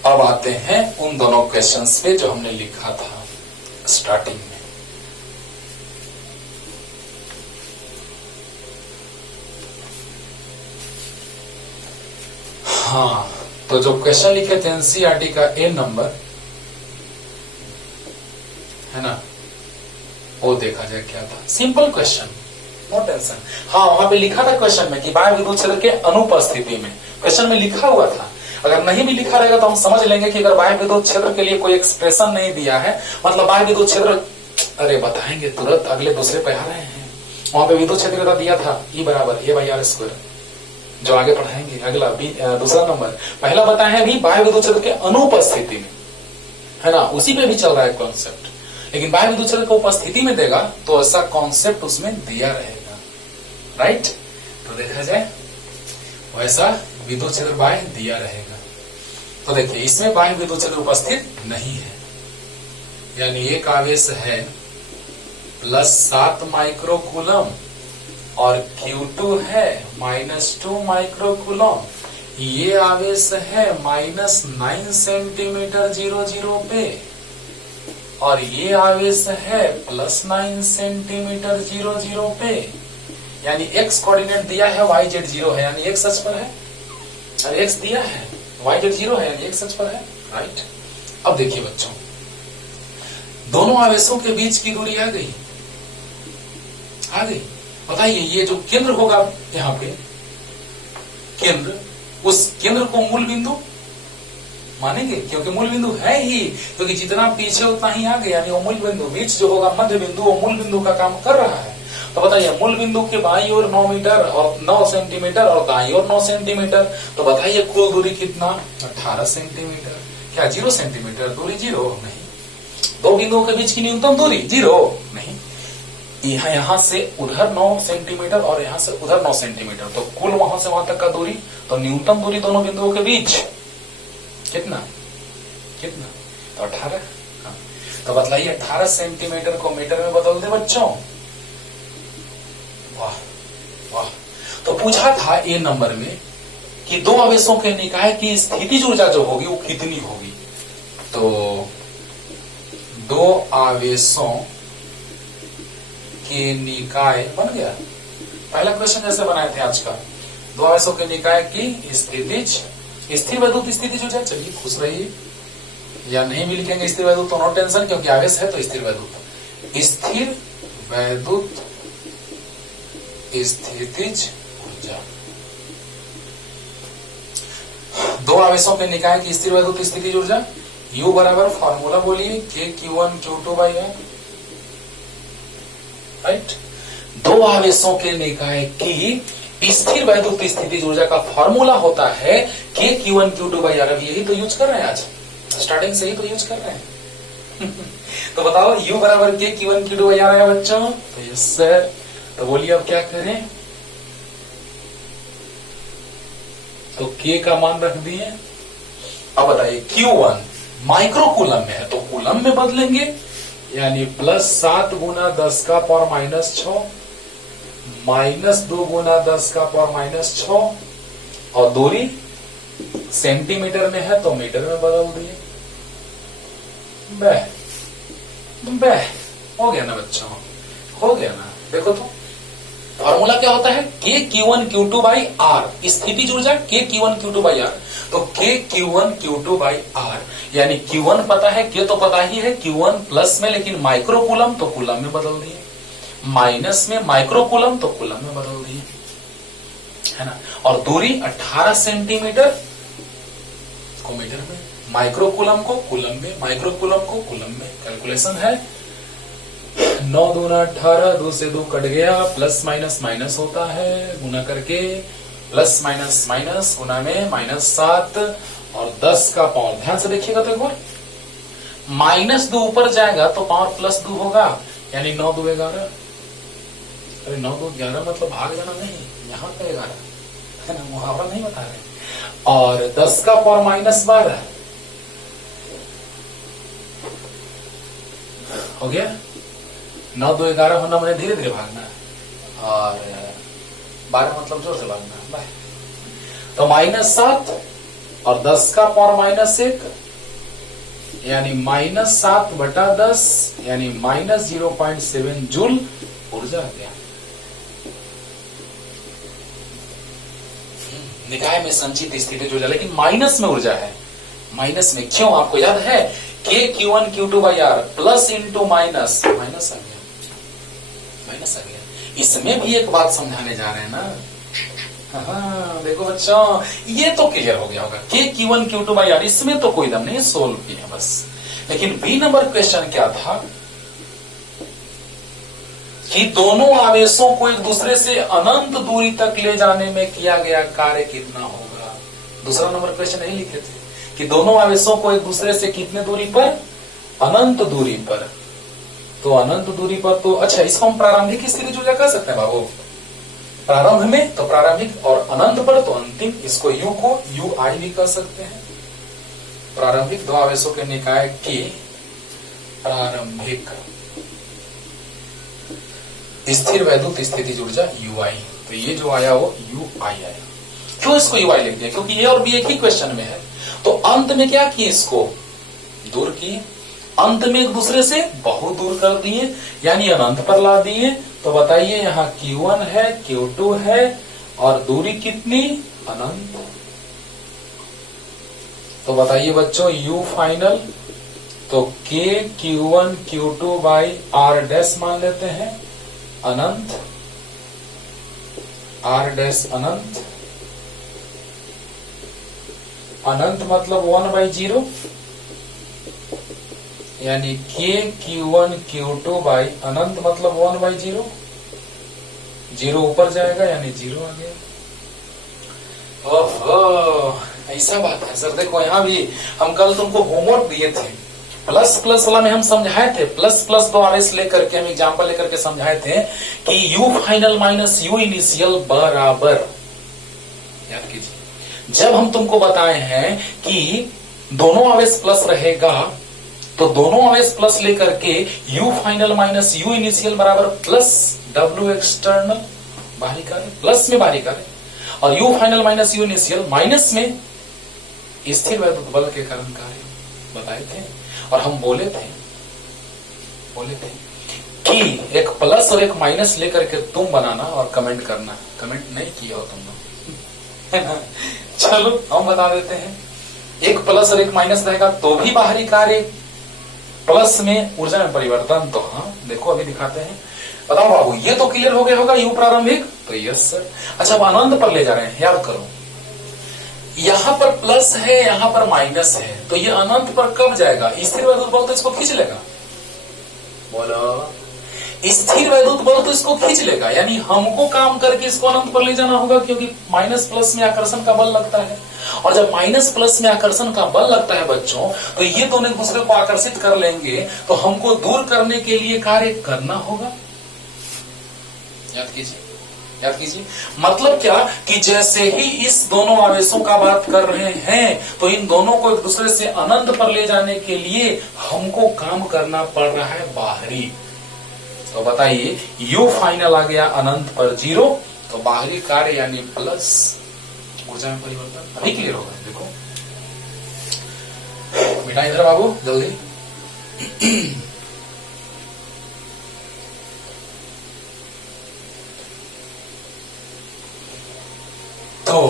अब आते हैं उन दोनों क्वेश्चंस पे जो हमने लिखा था स्टार्टिंग में। हाँ, तो जो क्वेश्चन लिखे थे एनसीईआरटी का ए नंबर, है ना, वो देखा जाए क्या था। Simple question, no tension. हाँ, वहां पे लिखा था क्वेश्चन में कि बाह्य विद्युत क्षेत्र के अनुपस्थिति में, क्वेश्चन में लिखा हुआ था। अगर नहीं भी लिखा रहेगा तो हम समझ लेंगे कि अगर बाह्य विद्युत क्षेत्र के लिए कोई एक्सप्रेशन नहीं दिया है, मतलब बाह्य विद्युत क्षेत्र, अरे बताएंगे तुरंत, अगले दूसरे पे आ रहे हैं। वहां पे विद्युत क्षेत्र का दिया था E बराबर A/R², जो आगे पढ़ाएंगे। अगला दूसरा नंबर, पहला बताए हैं भी बाह्य विद्युत क्षेत्र के अनुपस्थिति में, है ना, उसी पे भी चल रहा है कॉन्सेप्ट। लेकिन बाह्य विद्युत क्षेत्र को उपस्थिति में देगा तो ऐसा कॉन्सेप्ट उसमें दिया रहेगा, राइट। तो देखा जाए वैसा विद्युत क्षेत्र बाह्य दिया रहेगा। तो देखिए इसमें बाह्य विद्युत क्षेत्र उपस्थित नहीं है, यानी एक आवेश है +7 माइक्रोकूलम और Q2 है -2 माइक्रोकूलम। ये आवेश है -9 सेंटीमीटर 00 पे, और ये आवेश है +9 सेंटीमीटर 00 पे। यानी x कोऑर्डिनेट दिया है, YZ 0 है, यानी x अक्ष पर है, और x दिया है YZ 0 है, यानी x अक्ष पर है, राइट। अब देखिए बच्चों, दोनों आवेशों के बीच की दूरी आ गई, आ गई। बताइए ये जो केंद्र होगा यहाँ पे, केंद्र, उस केंद्र को मूल बिंदु मानेंगे, क्योंकि मूल बिंदु है ही, क्योंकि जितना पीछे उतना ही आगे, यानी वो मूल बिंदु, बीच जो होगा मध्य बिंदु, वो मूल बिंदु का काम कर रहा है। तो बताइए मूल बिंदु के बाईं ओर 9 मीटर और 9 सेंटीमीटर और दाईं ओर 9 सेंटीमीटर, तो बताइए कुल दूरी कितना? 18 सेंटीमीटर। क्या 0 सेंटीमीटर दूरी 0 नहीं। दो बिंदुओं के बीच की न्यूनतम दूरी 0 नहीं। यहां से उधर 9 सेंटीमीटर और यहां से उधर 9 सेंटीमीटर, तो कुल वहां से वहां तक का दूरी, तो न्यूनतम दूरी दोनों बिंदुओं के बीच कितना कितना, तो 18। हाँ। तो बतलाइए 18 सेंटीमीटर को मीटर में बदल दे बच्चों। वाह वाह। तो पूछा था ए नंबर में कि दो आवेशों के निकाय की स्थितिज ऊर्जा जो होगी वो कितनी होगी। तो दो आवेशों के निकाय बन गया, पहला क्वेश्चन जैसे बनाए थे आज का। दो आवेशों के निकाय की स्थितिज, स्थिर वैद्युत स्थितिज ऊर्जा। चलिए खुश रहिए, या नहीं भी लिखेंगे स्थिर वैद्युत तो नो टेंशन, क्योंकि आवेश है तो स्थिर वैद्युत। स्थिर वैद्युत स्थितिज ऊर्जा, दो आवेशों के निकाय की स्थिर वैद्युत स्थितिज ऊर्जा। U बराबर फॉर्मूला बोलिए K Q1 Q2/R, राइट। दो आवेशों के निकाय की स्थिर वैद्युत स्थितिज ऊर्जा का फॉर्मूला होता है K Q1 Q2/R। अब यही तो यूज कर रहे हैं, आज स्टार्टिंग से ही तो यूज कर रहे हैं। तो बताओ U बराबर K Q1 Q2/R आया बच्चों। तो यस सर। तो बोलिए अब क्या करें। तो K का मान रख दिए। अब बताइए Q1 माइक्रो कूलम में है तो कूलम में बदलेंगे, यानी +7 गुना 10 का पावर -6 -2 गुना 10 का पावर -6, और दूरी सेंटीमीटर में है तो मीटर में बदल दिए। बह हो गया ना बच्चों, हो गया ना। देखो तो फॉर्मूला क्या होता है K Q1 Q2/R, स्थितिज ऊर्जा K Q1 Q2/R। तो K Q1 Q2/R, यानी Q1 पता है, K तो पता ही है, Q1 प्लस में लेकिन माइक्रो कूलम तो कूलम में बदल दिए, माइनस में माइक्रो कूलम तो कूलम में बदल दिए, है ना। और दूरी 18 सेंटीमीटर को मीटर में, माइक्रो कूलम को कूलम में, माइक्रो कूलम को कूलम में। कैलकुलेशन है 9 दूना 18, 2 से 2 कट गया, प्लस माइनस माइनस होता है, गुना करके प्लस माइनस माइनस गुना में -7 और 10 का पावर। ध्यान से देखिएगा तो एक बार, -2 ऊपर जाएगा तो पावर +2 होगा, यानी 9 2 11। अरे 9 2 11 मतलब भाग जाना नहीं, यहाँ का 11 है ना, मुहावरा नहीं बता रहे। और 10 का पावर -12 हो गया। 9 2 11 होना मैंने धीरे धीरे भागना, और 12 मतलब जोर से भागना। बाय। तो -7 और 10 का पावर -1, यानी -7 बटा 10, यानी -0.7 जूल ऊर्जा आ गया। निकाय में संचित स्थितिज ऊर्जा, लेकिन माइनस में ऊर्जा है। माइनस में क्यों, आपको याद है K Q1 Q2/R plus into minus, minus आ गया, माइनस आ गया। इसमें भी एक बात समझाने जा रहे हैं ना। हाँ देखो बच्चों, ये तो क्लियर हो गया होगा K Q1 Q2/R, इसमें तो कोई दम नहीं, सोल्व किया बस। लेकिन बी नंबर क्वेश्चन क्या था कि दोनों आवेशों को एक दूसरे से अनंत दूरी तक ले जाने में किया गया कार्य कितना होगा। दूसरा नंबर क्वेश्चन यही लिखे थे कि दोनों आवेशों को एक दूसरे से कितने दूरी पर, अनंत दूरी पर। तो अनंत दूरी पर तो अच्छा, इसको हम प्रारंभिक स्थितिज ऊर्जा कह सकते हैं बाबू। प्रारंभ में तो प्रारंभिक, और अनंत पर तो अंतिम। इसको U को UI भी कह सकते हैं। प्रारंभिक दो आवेशों के निकाय की प्रारंभिक स्थिर वैद्युत स्थितिज ऊर्जा UI। तो ये जो आया वो UI आया। क्यों इसको UI लिख दिया, क्योंकि ये और भी एक ही क्वेश्चन में है। तो अंत में क्या किए, इसको दूर किए, अंत में एक दूसरे से बहुत दूर कर दिए, यानी अनंत पर ला दिए। तो बताइए यहाँ Q1 है, Q2 है, और दूरी कितनी, अनंत। तो बताइए बच्चों U फाइनल, तो K Q1 Q2/R डैश मान लेते हैं, अनंत, R डैश अनंत। अनंत मतलब 1/0, यानी K Q1 Q2 अनंत मतलब 1/0, 0 ऊपर जाएगा यानी 0 आ गया। ओहो ऐसा बात है सर। देखो यहाँ भी हम कल तुमको होमवर्क दिए थे, प्लस प्लस वाला में हम समझाए थे, प्लस प्लस दो आवेश लेकर के हम एग्जाम्पल लेकर के समझाए थे कि you final minus you initial बराबर, याद कीजिए, जब हम तुमको बताए हैं कि दोनों आवेश प्लस रहेगा तो दोनों आवेश प्लस लेकर के you final minus you initial बराबर प्लस डब्ल्यू एक्सटर्नल बाहरी कार्य, प्लस में बाहरी कार्य, और you final minus you initial minus में स्थिर वैद्युत बल के कारण कार्य बताए थे। और हम बोले थे कि एक प्लस और एक माइनस लेकर के तुम बनाना और कमेंट करना। कमेंट नहीं किया हो तुम लोग, है ना? चलो हम बता देते हैं, एक प्लस और एक माइनस रहेगा तो भी बाहरी कार्य, प्लस में ऊर्जा में परिवर्तन। तो हाँ देखो अभी दिखाते हैं। बताओ बाबू, ये तो क्लियर हो गया होगा यू प्रारंभिक, तो यस सर। अच्छा अब अनंत पर ले जा रहे हैं, याद करो यहां पर प्लस है यहां पर माइनस है, तो ये अनंत पर कब जाएगा? स्थिर वैद्युत बल तो इसको खींच लेगा। बोलो, स्थिर वैद्युत बल तो इसको खींच लेगा, यानी हमको काम करके इसको अनंत पर ले जाना होगा, क्योंकि माइनस प्लस में आकर्षण का बल लगता है। और जब माइनस प्लस में आकर्षण का बल लगता है बच्चों, तो ये दोनों एक दूसरे को आकर्षित कर लेंगे, तो हमको दूर करने के लिए कार्य करना होगा। याद कीजिए मतलब क्या कि जैसे ही इस दोनों आवेशों का बात कर रहे हैं तो इन दोनों को एक दूसरे से अनंत पर ले जाने के लिए हमको काम करना पड़ रहा है बाहरी। तो बताइए यू फाइनल आ गया अनंत पर 0, तो बाहरी कार्य यानी प्लस ऊर्जा में परिवर्तन। अभी क्लियर होगा, देखो बेटा इधर बाबू जल्दी। तो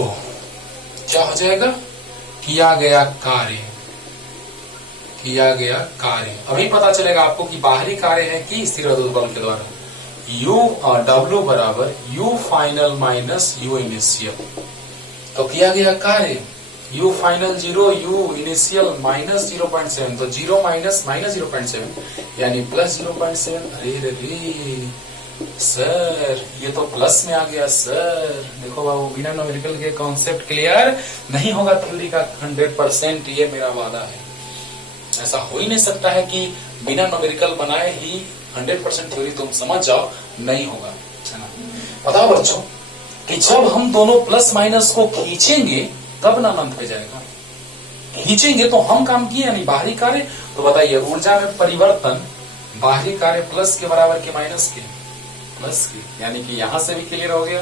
क्या हो जाएगा? किया गया कार्य अभी पता चलेगा आपको कि बाहरी कार्य है कि स्थिर वैद्युत बल के द्वारा। यू और डब्ल्यू बराबर you final minus you initial, तो किया गया कार्य you final 0 you initial minus 0.7, तो 0 माइनस माइनस 0.7 यानी प्लस 0.7। अरे रे सर ये तो प्लस में आ गया सर। देखो बाबू बिना न्यूमेरिकल के कॉन्सेप्ट क्लियर नहीं होगा थ्योरी का 100%, ये मेरा वादा है। ऐसा हो ही नहीं सकता है कि बिना न्यूमेरिकल बनाए ही 100% थ्योरी तुम समझ जाओ, नहीं होगा, है ना? बताओ बच्चों कि जब हम दोनों प्लस माइनस को खींचेंगे तब ना अनंत पे जाएगा। खींचेंगे तो हम काम किए यानी बाहरी कार्य। तो बताइए ऊर्जा में परिवर्तन बाहरी कार्य प्लस के बराबर के माइनस के प्लस की, यानी कि यहां से भी क्लियर हो गया,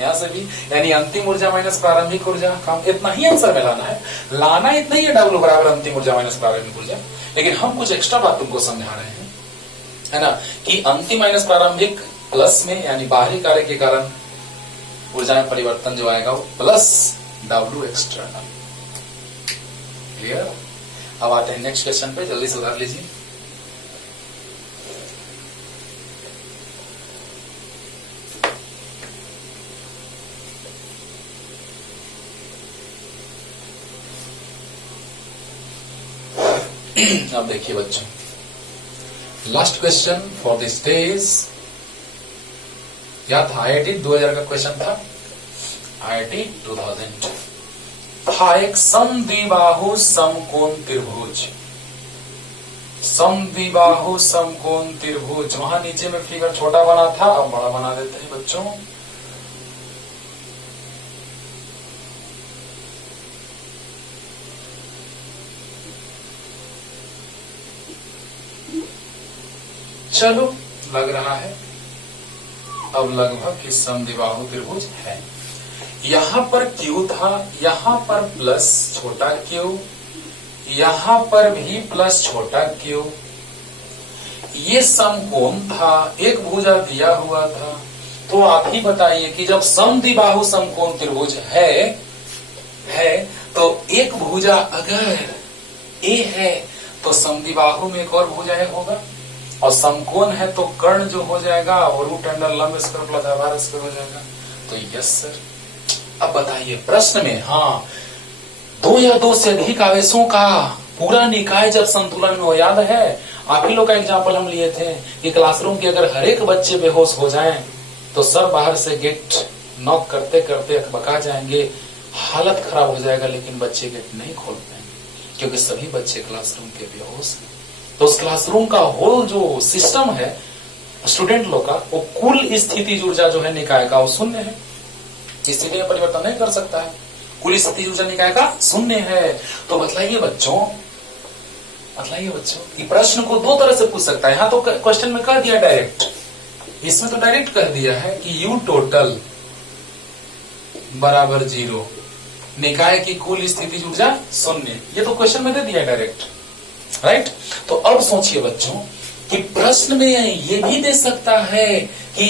यहां से भी, यानी अंतिम ऊर्जा माइनस प्रारंभिक ऊर्जा। काम इतना ही आंसर में लाना है, लाना इतना ही है, डब्ल्यू बराबर अंतिम ऊर्जा माइनस प्रारंभिक ऊर्जा। लेकिन हम कुछ एक्स्ट्रा बात तुमको समझा रहे हैं, है ना, कि अंतिम माइनस प्रारंभिक प्लस में यानी बाहरी कार्य के कारण ऊर्जा में परिवर्तन जो आएगा वो प्लस डब्ल्यू एक्सटर्नल। क्लियर? अब आते हैं नेक्स्ट क्वेश्चन पे, जल्दी सुधार लीजिए। अब देखिए बच्चों, last question for this days क्या था? IIT 2000 का क्वेश्चन था। IIT 2000 था एक समद्विबाहु समकोण त्रिभुज। समद्विबाहु समकोण त्रिभुज, वहां नीचे में फिगर छोटा बना था, अब बड़ा बना देते हैं बच्चों। चलो लग रहा है अब लगभग कि समद्विबाहु त्रिभुज है। यहां पर Q था, यहां पर प्लस छोटा Q, यहां पर भी प्लस छोटा Q। ये समकोण था, एक भुजा दिया हुआ था। तो आप ही बताइए कि जब समद्विबाहु समकोण त्रिभुज है तो एक भुजा अगर A है तो समद्विबाहु में एक और भुजा होगा, और समकोण है तो कर्ण जो हो जाएगा वो रूट अंडर लंब स्क्वायर प्लस आधार स्क्वायर हो जाएगा। तो यस सर। अब बताइए प्रश्न में, हाँ, 2 या 2 से अधिक आवेशों का पूरा निकाय जब संतुलन में हो, याद है आप ही लोग का एग्जाम्पल हम लिए थे कि क्लासरूम के अगर हर एक बच्चे बेहोश हो जाएं तो सर बाहर से गेट नॉक करते करते अकबका जाएंगे, हालत खराब हो जाएगा, लेकिन बच्चे गेट नहीं खोल पाएंगे क्योंकि सभी बच्चे क्लासरूम के बेहोश हैं। तो उस क्लासरूम का होल जो सिस्टम है स्टूडेंट लोग का, वो कुल स्थिति ऊर्जा जो है निकाय का वो शून्य है, स्थिति में परिवर्तन नहीं कर सकता है। कुल स्थिति ऊर्जा निकाय का शून्य है। तो बताइए बच्चों, ये प्रश्न को दो तरह से पूछ सकता है। यहाँ तो क्वेश्चन में कह दिया डायरेक्ट, इसमें तो डायरेक्ट कह दिया है कि यू टोटल बराबर 0, निकाय की कुल स्थिति ऊर्जा शून्य। ये तो क्वेश्चन में दे दिया डायरेक्ट, राइट। तो अब सोचिए बच्चों कि प्रश्न में ये भी दे सकता है कि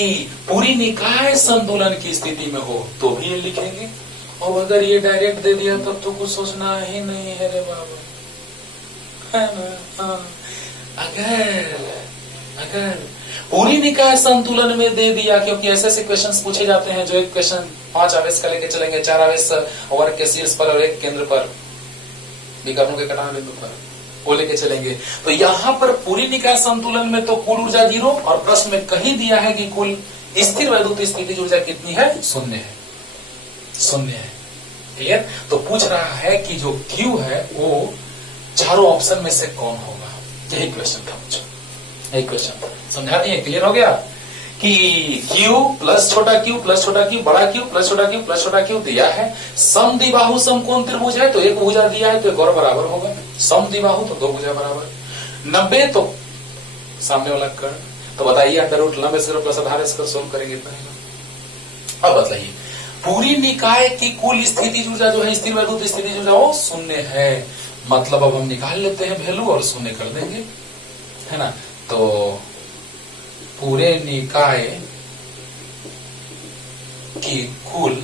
पूरी निकाय संतुलन की स्थिति में हो, तो भी ये लिखेंगे। और अगर ये डायरेक्ट दे दिया तब तो कुछ सोचना ही नहीं है रे बाबा, है ना। हाँ। अगर पूरी निकाय संतुलन में दे दिया, क्योंकि ऐसे ऐसे क्वेश्चंस पूछे जाते हैं जो एक क्वेश्चन 5 आवेश का लेके चलेंगे, 4 आवेश वर्ग के शीर्ष पर और 1 केंद्र पर विकर्णों के कटान बिंदु पर वो लेके चलेंगे। तो यहाँ पर पूरी निकाय संतुलन में तो कुल ऊर्जा 0, और प्रश्न में कही दिया है कि कुल स्थिर वैद्युत स्थिति ऊर्जा कितनी है, शून्य है। क्लियर। तो पूछ रहा है कि जो Q है वो चारों ऑप्शन में से कौन होगा, यही क्वेश्चन था मुझे, यही क्वेश्चन था। समझा दिए, क्लियर हो गया कि Q प्लस छोटा q प्लस छोटा q बड़ा Q प्लस छोटा q प्लस छोटा q दिया है। समद्विबाहु समकोण त्रिभुज है तो एक भुजा दिया है तो एक और बराबर होगा, समद्विबाहु तो 2 भुजा बराबर। 90 तो सामने वाला कर्ण, तो बताइए अंडर रूट लंब स्क्वायर प्लस आधार स्क्वायर सोल्व करेंगे इतना। अब बताइए पूरी निकाय की कुल स्थिति ऊर्जा जो है, स्थिर वैद्युत स्थिति ऊर्जा वो शून्य है। मतलब अब हम निकाल लेते हैं वैल्यू और शून्य कर देंगे, है ना। तो पूरे निकाय की कुल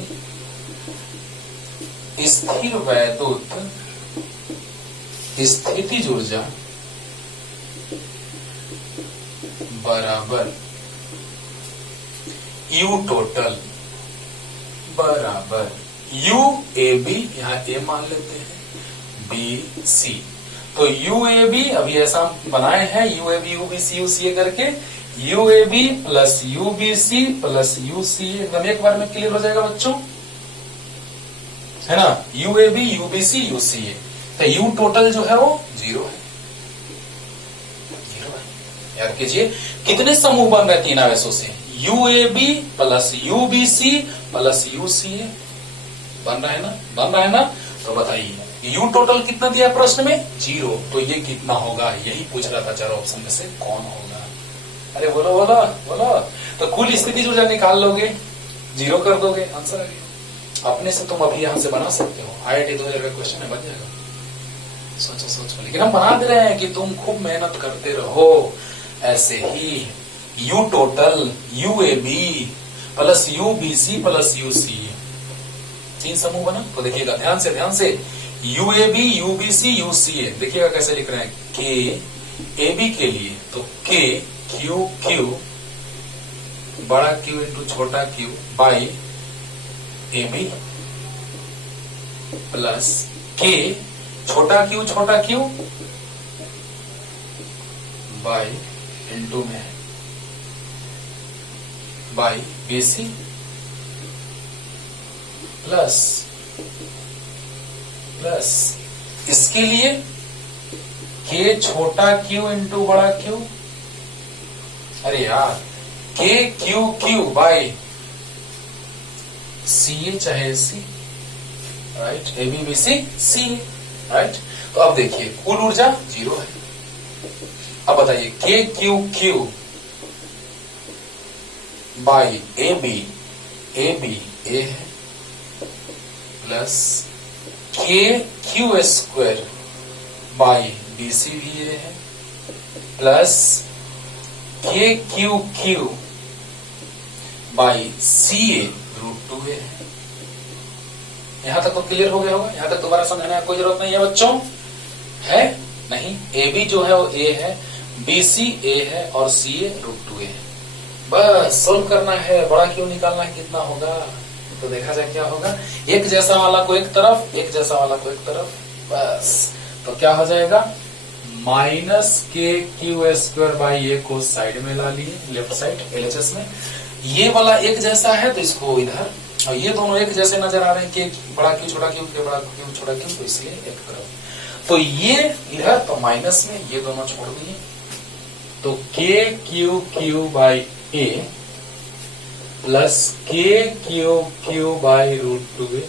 स्थिर वैद्युत स्थिति ऊर्जा बराबर यू टोटल बराबर यू ए बी, यहां ए मान लेते हैं, बी सी। तो यू ए बी अभी ऐसा बनाए हैं, U A B U B C U C A करके, U A B plus U B C plus U C A, एकदम एक बार में क्लियर हो जाएगा बच्चों, है ना। U A B U B C U C A, तो यू टोटल जो है वो 0 है। याद कीजिए कितने समूह बन रहे 3 आवेशों से, U A B plus U B C plus U C A बन रहा है ना। तो बताइए यू टोटल कितना दिया प्रश्न में, 0। तो ये कितना होगा, यही पूछ रहा था, चारों ऑप्शन में से कौन होगा। अरे बोलो। तो कुल स्थिति ऊर्जा निकाल लोगे, 0 कर दोगे, आंसर आ गया। अपने से तुम अभी यहां से बना सकते हो, IIT 2000 का क्वेश्चन है, बन जाएगा। सोचो। लेकिन हम बना दे रहे हैं कि तुम खूब मेहनत करते रहो। ऐसे ही U total U A B plus U B C plus U C, 3 समूह बना। तो देखिएगा ध्यान से, U A B U B C U C A, देखिएगा कैसे लिख रहे हैं। के ए बी के लिए तो के क्यू क्यू बड़ा क्यू इंटू छोटा Q by A B plus K छोटा क्यू बाई इंटू में बाई बी सी प्लस इसके लिए के छोटा क्यू इंटू बड़ा क्यू, अरे यार K Q Q by C A चाहे C, right, A B B C C, right. तो अब देखिए कुल ऊर्जा 0 है। अब बताइए K Q Q by A B A है plus K Q square by B C भी ए है plus K Q Q by C A root 2 है। यहां तक तो क्लियर हो गया होगा, यहां तक दोबारा समझाने की कोई जरूरत नहीं है बच्चों, है नहीं। ए बी जो है वो ए है, बी सी ए है और सी ए रूट 2 है। बस सोल्व करना है, बड़ा क्यों निकालना है, कितना होगा। तो देखा जाए क्या होगा, एक जैसा वाला को एक तरफ, एक जैसा वाला को एक तरफ, बस। तो क्या हो जाएगा, minus K Q square by ए को साइड में ला लिए, लेफ्ट साइड LHS में। ये वाला एक जैसा है तो इसको इधर और ये दोनों एक जैसे नजर आ रहे हैं कि बड़ा क्यू छोटा क्यू के बड़ा क्यू छोटा क्यू, तो इसलिए एक तरफ। तो ये इधर तो माइनस में ये दोनों छोड़ दिए, तो K Q Q by A plus K Q Q by root 2a,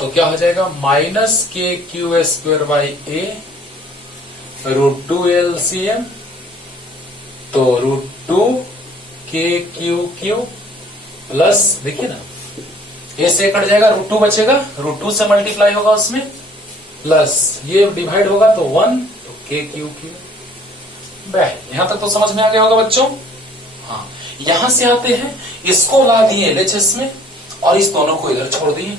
तो क्या हो जाएगा minus K Q square by A root 2 LCM, तो root 2 K Q Q plus, देखिए ना ए से कट जाएगा, रूट 2 बचेगा, रूट 2 से मल्टीप्लाई होगा उसमें, प्लस ये डिवाइड होगा तो 1, तो के क्यू क्यू। यहां तक तो समझ में आ गया होगा बच्चों। हाँ, यहां से आते हैं, इसको ला दिए एलएचएस में और इस दोनों को इधर छोड़ दिए,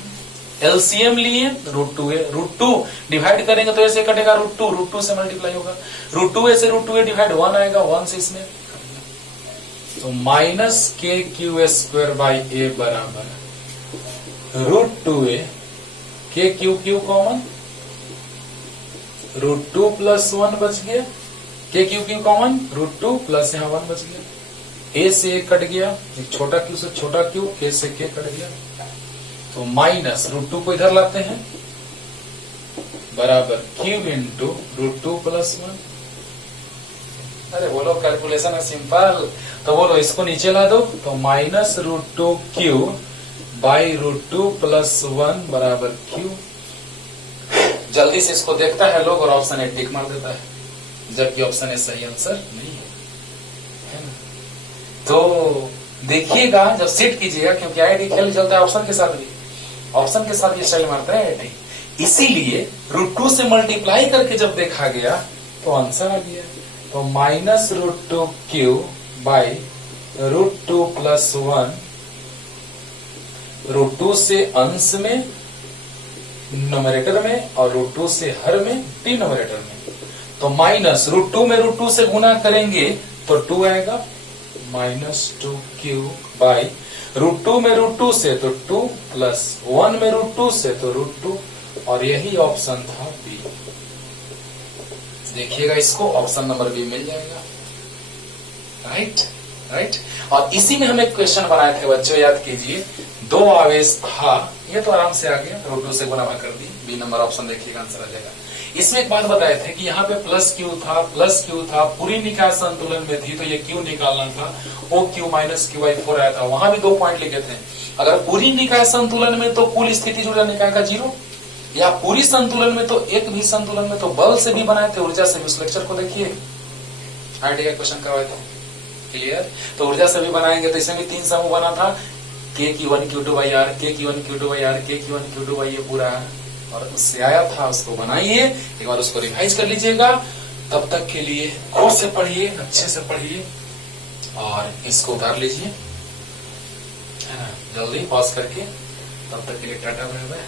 एलसीएम लिए रूट 2a, रूट 2 डिवाइड करेंगे तो ऐसे कटेगा रूट 2, रूट 2 से मल्टीप्लाई होगा, रूट 2a से रूट 2a डिवाइड 1 आएगा, 1 से इसमें, तो minus K Q square by ए बराबर root 2a, K Q Q common, root 2 plus 1 बच गया, K Q Q common, root 2 plus यहाँ 1 बच गया, ए से ए कट गया, एक छोटा क्यू से छोटा क्यू, के से के कट गया, तो माइनस रूट 2 को इधर लाते हैं बराबर क्यूब इंटू रूट 2 प्लस 1। अरे बोलो कैलकुलेशन है सिंपल, तो बोलो इसको नीचे ला दो, तो minus root 2 Q by root 2 plus 1 बराबर क्यू। जल्दी से इसको देखता है लोग और ऑप्शन ए टिक मार देता है, जबकि ऑप्शन ए सही आंसर नहीं है ना। तो देखिएगा जब सेट कीजिएगा, क्योंकि आईडी खेल चलता है ऑप्शन के साथ भी, ऑप्शन के साथ ये स्टाइल मारता है आईडी, इसीलिए रूट 2 से मल्टीप्लाई करके जब देखा गया तो आंसर आ गया, तो minus root 2 Q by root 2 plus 1, root 2 से अंश में न्यूमरेटर में और रूट 2 से हर में डिनोमिनेटर में, तो माइनस रूट 2 में रूट 2 से गुना करेंगे तो 2 आएगा, माइनस 2 क्यू बाई रूट 2 में रूट 2 से तो 2 प्लस 1 में रूट 2 से तो रूट 2, और यही ऑप्शन था बी। देखिएगा इसको ऑप्शन नंबर बी मिल जाएगा, राइट राइट। और इसी में हम एक क्वेश्चन बनाए थे बच्चों, याद कीजिए, 2 आवेश था, ये तो आराम से आ गया, रूट 2 से गुना कर दी, बी नंबर ऑप्शन देखिएगा आंसर आ जाएगा। इसमें एक बात बताए थे कि यहाँ पे प्लस क्यू था, पूरी निकाय संतुलन में थी, तो ये क्यू निकालना था, ओ क्यू माइनस क्यू बाई 4 आया था, वहां भी 2 पॉइंट लिखे थे। अगर पूरी निकाय संतुलन में तो कुल स्थिति जुड़ा निकाय का 0, या पूरी संतुलन में तो एक भी संतुलन में तो बल से भी बनाए थे, ऊर्जा से भी। उस लेक्चर को देखिए, आईडी का क्वेश्चन करवाए थे, क्लियर। तो ऊर्जा से भी बनाएंगे तो इसमें भी 3 समूह बना था, के Q1 Q2 by are, K Q1 Q2 by are, K Q1 Q2 by ये पूरा, और उससे आया था, उसको बनाइए, एक बार उसको रिवाइज कर लीजिएगा। तब तक के लिए खुद से पढ़िए, अच्छे से पढ़िए, और इसको उतार लीजिए, है ना, जल्दी पॉज करके। तब तक के लिए टाटा बाय बाय।